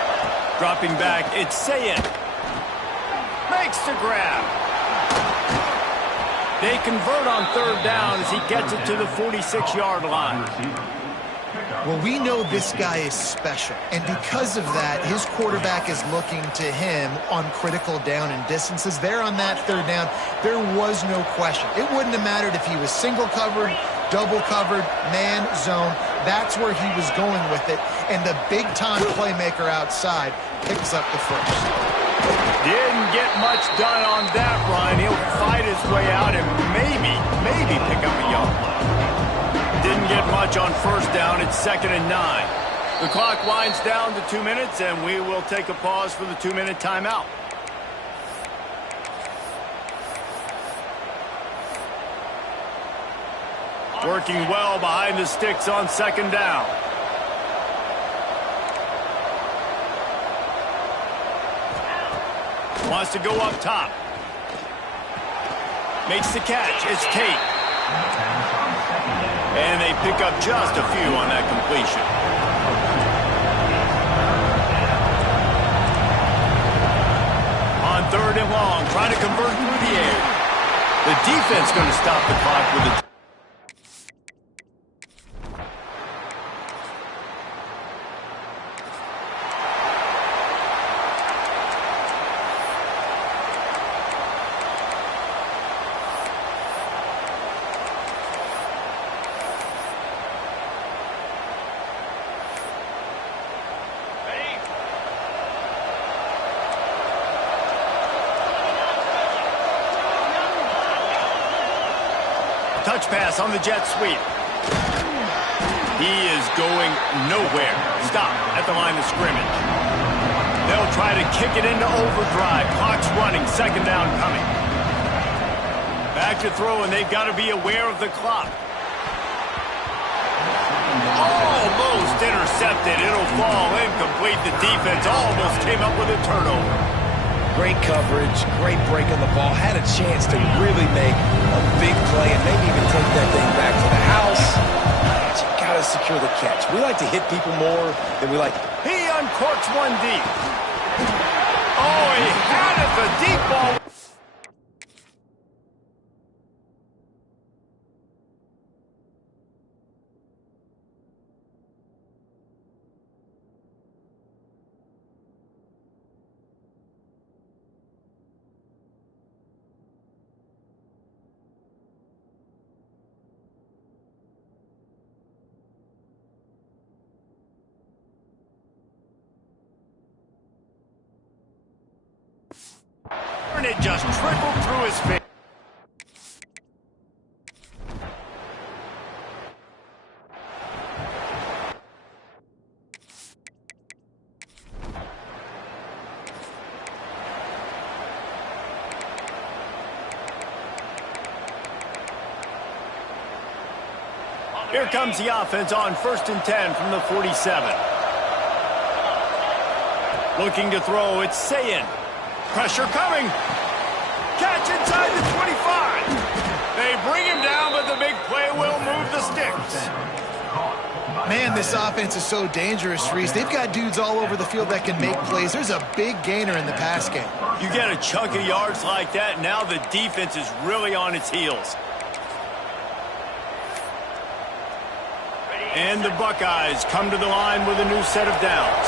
Dropping back, it's Sayed. Makes the grab. They convert on third down as he gets it to the 46-yard line. Well, we know this guy is special, and because of that, his quarterback is looking to him on critical down and distances. There on that third down, there was no question. It wouldn't have mattered if he was single covered, double covered, man, zone. That's where he was going with it, and the big-time playmaker outside picks up the first. Didn't get much done on that run. He'll fight his way out and maybe pick up a young play. Didn't get much on first down. It's 2nd and 9. The clock winds down to 2 minutes, and we will take a pause for the 2-minute timeout. Working well behind the sticks on 2nd down. Wants to go up top. Makes the catch. It's Tate. And they pick up just a few on that completion. On 3rd and long, trying to convert through the air. The defense going to stop the clock with a... Touch pass on the jet sweep. He is going nowhere. Stop at the line of scrimmage. They'll try to kick it into overdrive. Clock's running. 2nd down coming. Back to throw, and they've got to be aware of the clock. Almost intercepted. It'll fall incomplete. The defense almost came up with a turnover. Great coverage, great break on the ball. Had a chance to really make a big play and maybe even take that thing back to the house. But you got to secure the catch. We like to hit people more than we like. He uncorks one deep. Oh, he had it, the deep ball. And it just trickled through his face. Here comes the offense on 1st and 10 from the 47. Looking to throw, it's Sayin. Pressure coming. Catch inside the 25. They bring him down, but the big play will move the sticks. Man, this offense is so dangerous, Reese. They've got dudes all over the field that can make plays. There's a big gainer in the pass game. You get a chunk of yards like that, now the defense is really on its heels. And the Buckeyes come to the line with a new set of downs.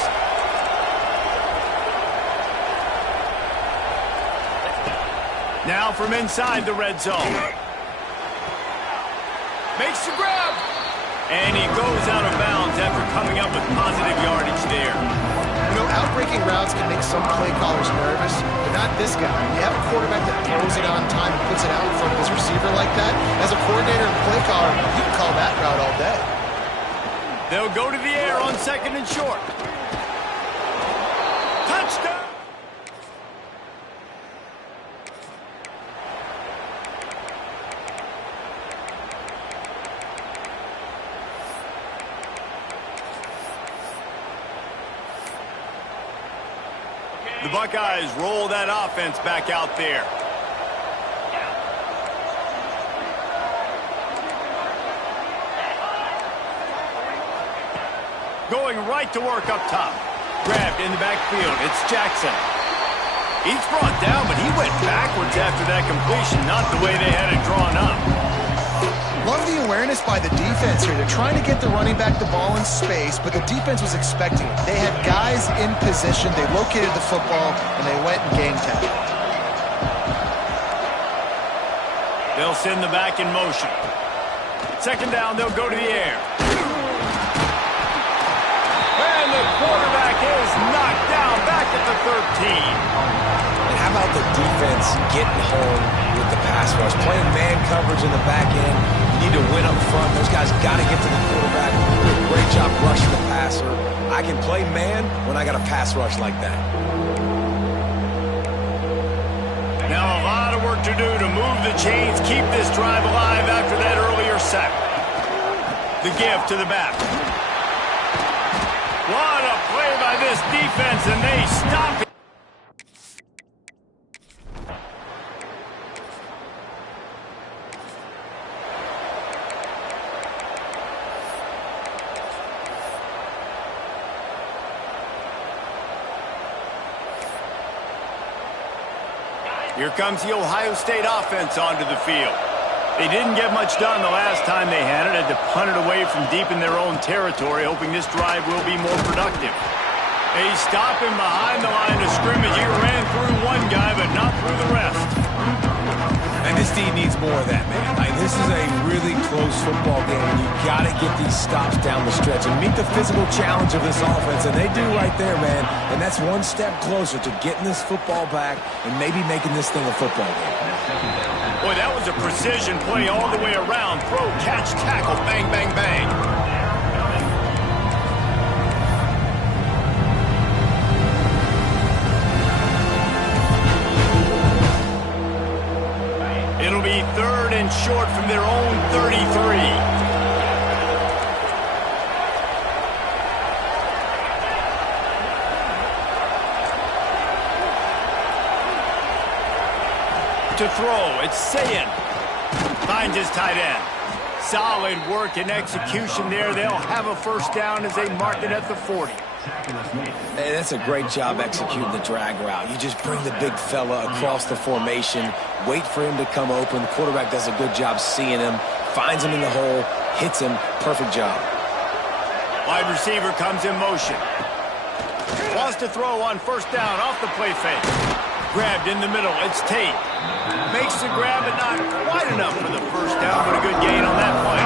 Now from inside the red zone. Makes the grab. And he goes out of bounds after coming up with positive yardage there. You know, outbreaking routes can make some play callers nervous, but not this guy. You have a quarterback that throws it on time and puts it out in front of his receiver like that. As a coordinator and play caller, you can call that route all day. They'll go to the air on 2nd and short. Touchdown! The Buckeyes roll that offense back out there. Going right to work up top. Grabbed in the backfield. It's Jackson. He's brought down, but he went backwards after that completion, not the way they had it drawn up. Love the awareness by the defense here. They're trying to get the running back the ball in space, but the defense was expecting it. They had guys in position. They located the football, and they went and game tagged. They'll send the back in motion. 2nd down, they'll go to the air. And the quarterback is knocked down back at the 13. And how about the defense getting home with the pass rush? Playing man coverage in the back end. You need to win up front. Those guys got to get to the quarterback. Do a great job rushing the passer. I can play man when I got a pass rush like that. Now a lot of work to do to move the chains, keep this drive alive after that earlier sack. The give to the back. What a play by this defense, and they stop it. Here comes the Ohio State offense onto the field. They didn't get much done the last time they had it. Had to punt it away from deep in their own territory, hoping this drive will be more productive. They stop him behind the line of scrimmage. He ran through one guy, but not through the rest. And this team needs more of that, man. Like, this is a really close football game, and you got to get these stops down the stretch and meet the physical challenge of this offense, and they do right there, man. And that's one step closer to getting this football back and maybe making this thing a football game. Boy, that was a precision play all the way around. Throw, catch, tackle, bang, bang, bang. It'll be 3rd and short from their own 33. To throw, it's Sayin. Finds his tight end. Solid work and execution there. They'll have a 1st down as they mark it at the 40. Hey, that's a great job executing the drag route. You just bring the big fella across the formation, wait for him to come open. The quarterback does a good job seeing him, finds him in the hole, hits him. Perfect job. Wide receiver comes in motion. Wants to throw on 1st down off the play fake. Grabbed in the middle. It's Tate. Makes the grab, but not quite enough for the 1st down, but a good gain on that play.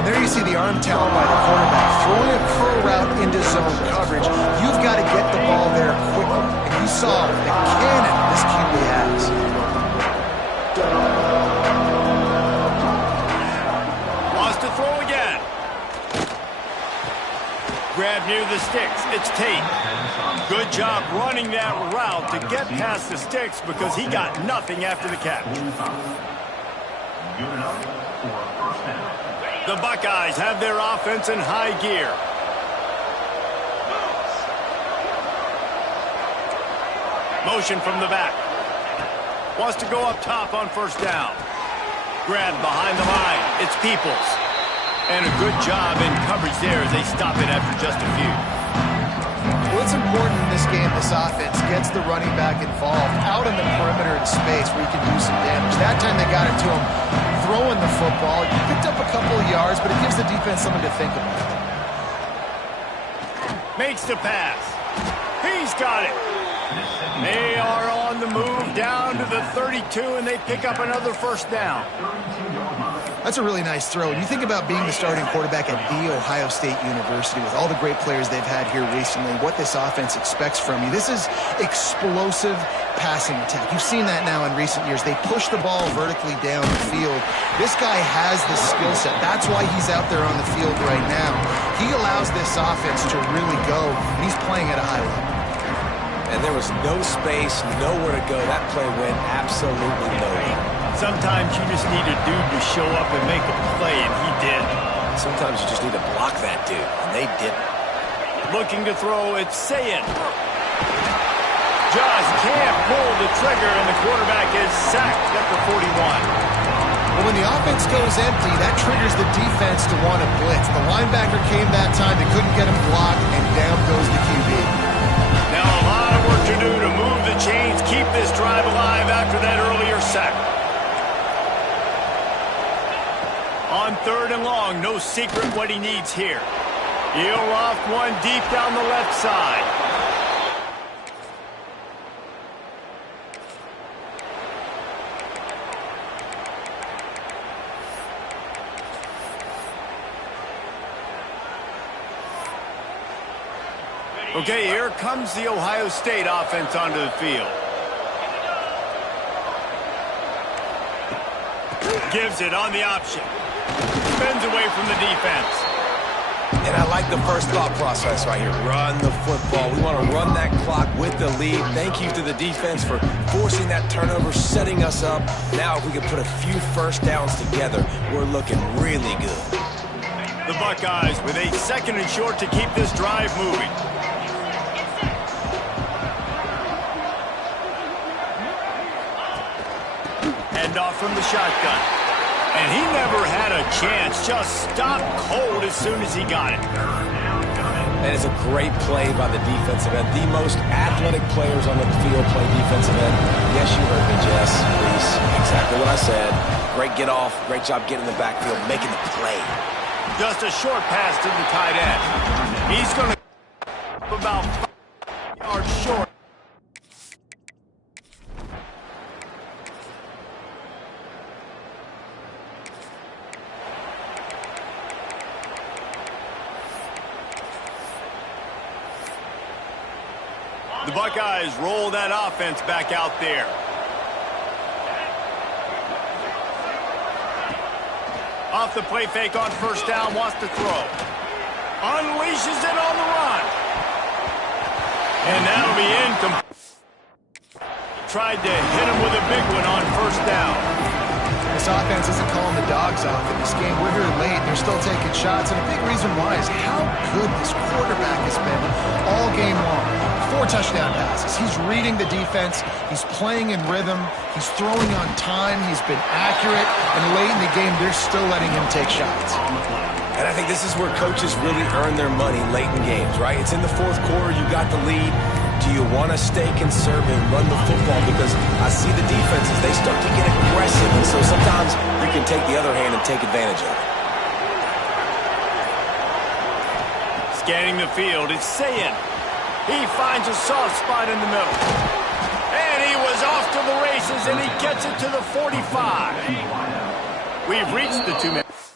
And there you see the arm talent by the quarterback. Throwing a curl route into zone coverage, you've got to get the ball there quickly. And you saw the cannon this QB has. Wants to throw again. Grab near the sticks. It's Tate. Good job running that route to get past the sticks because he got nothing after the catch. The Buckeyes have their offense in high gear. Motion from the back. Wants to go up top on first down. Grab behind the line. It's Peoples. And a good job in coverage there as they stop it after just a few. What's important in this game, this offense gets the running back involved out on the perimeter in space where he can do some damage. That time they got it to him throwing the football. He picked up a couple of yards, but it gives the defense something to think about. Makes the pass. He's got it. They are on the move down to the 32, and they pick up another first down. That's a really nice throw. And you think about being the starting quarterback at The Ohio State University with all the great players they've had here recently, what this offense expects from you. This is explosive passing attack. You've seen that now in recent years. They push the ball vertically down the field. This guy has the skill set. That's why he's out there on the field right now. He allows this offense to really go, and he's playing at a high level. And there was no space, nowhere to go. That play went absolutely nowhere. Sometimes you just need a dude to show up and make a play, and he did. Sometimes you just need to block that dude, and they didn't. Looking to throw, it's Sayin. Just can't pull the trigger, and the quarterback is sacked at the 41. Well, when the offense goes empty, that triggers the defense to want to blitz. The linebacker came that time. They couldn't get him blocked, and down goes the QB. Now a lot of work to do to move the chains, keep this drive alive after that earlier sack. On 3rd and long, no secret what he needs here. He'll loft one deep down the left side. Okay, here comes the Ohio State offense onto the field. Gives it on the option. Spins away from the defense. And I like the first thought process right here. Run the football. We want to run that clock with the lead. Thank you to the defense for forcing that turnover, setting us up. Now if we can put a few first downs together, we're looking really good. The Buckeyes with a 2nd and short to keep this drive moving. Hand off from the shotgun. And he never had a chance. Just stopped cold as soon as he got it. That is a great play by the defensive end. The most athletic players on the field play defensive end. Yes, you heard me, Jess. Please. Exactly what I said. Great get off. Great job getting in the backfield, making the play. Just a short pass to the tight end. He's going to about 5 yards short. The Buckeyes roll that offense back out there. Off the play fake on first down, wants to throw. Unleashes it on the run. And that'll be incomplete. Tried to hit him with a big one on first down. This offense isn't calling the dogs off in this game. We're here late, and they're still taking shots, and a big reason why is how good this quarterback has been all game long. 4 touchdown passes. He's reading the defense. He's playing in rhythm. He's throwing on time. He's been accurate, and late in the game, they're still letting him take shots. And I think this is where coaches really earn their money late in games, right? It's in the 4th quarter. You got the lead. Do you want to stay conservative and run the football? Because I see the defenses, they start to get aggressive, and so sometimes you can take the other hand and take advantage of it. Scanning the field, it's Sayin. He finds a soft spot in the middle. And he was off to the races, and he gets it to the 45. We've reached the 2 minutes.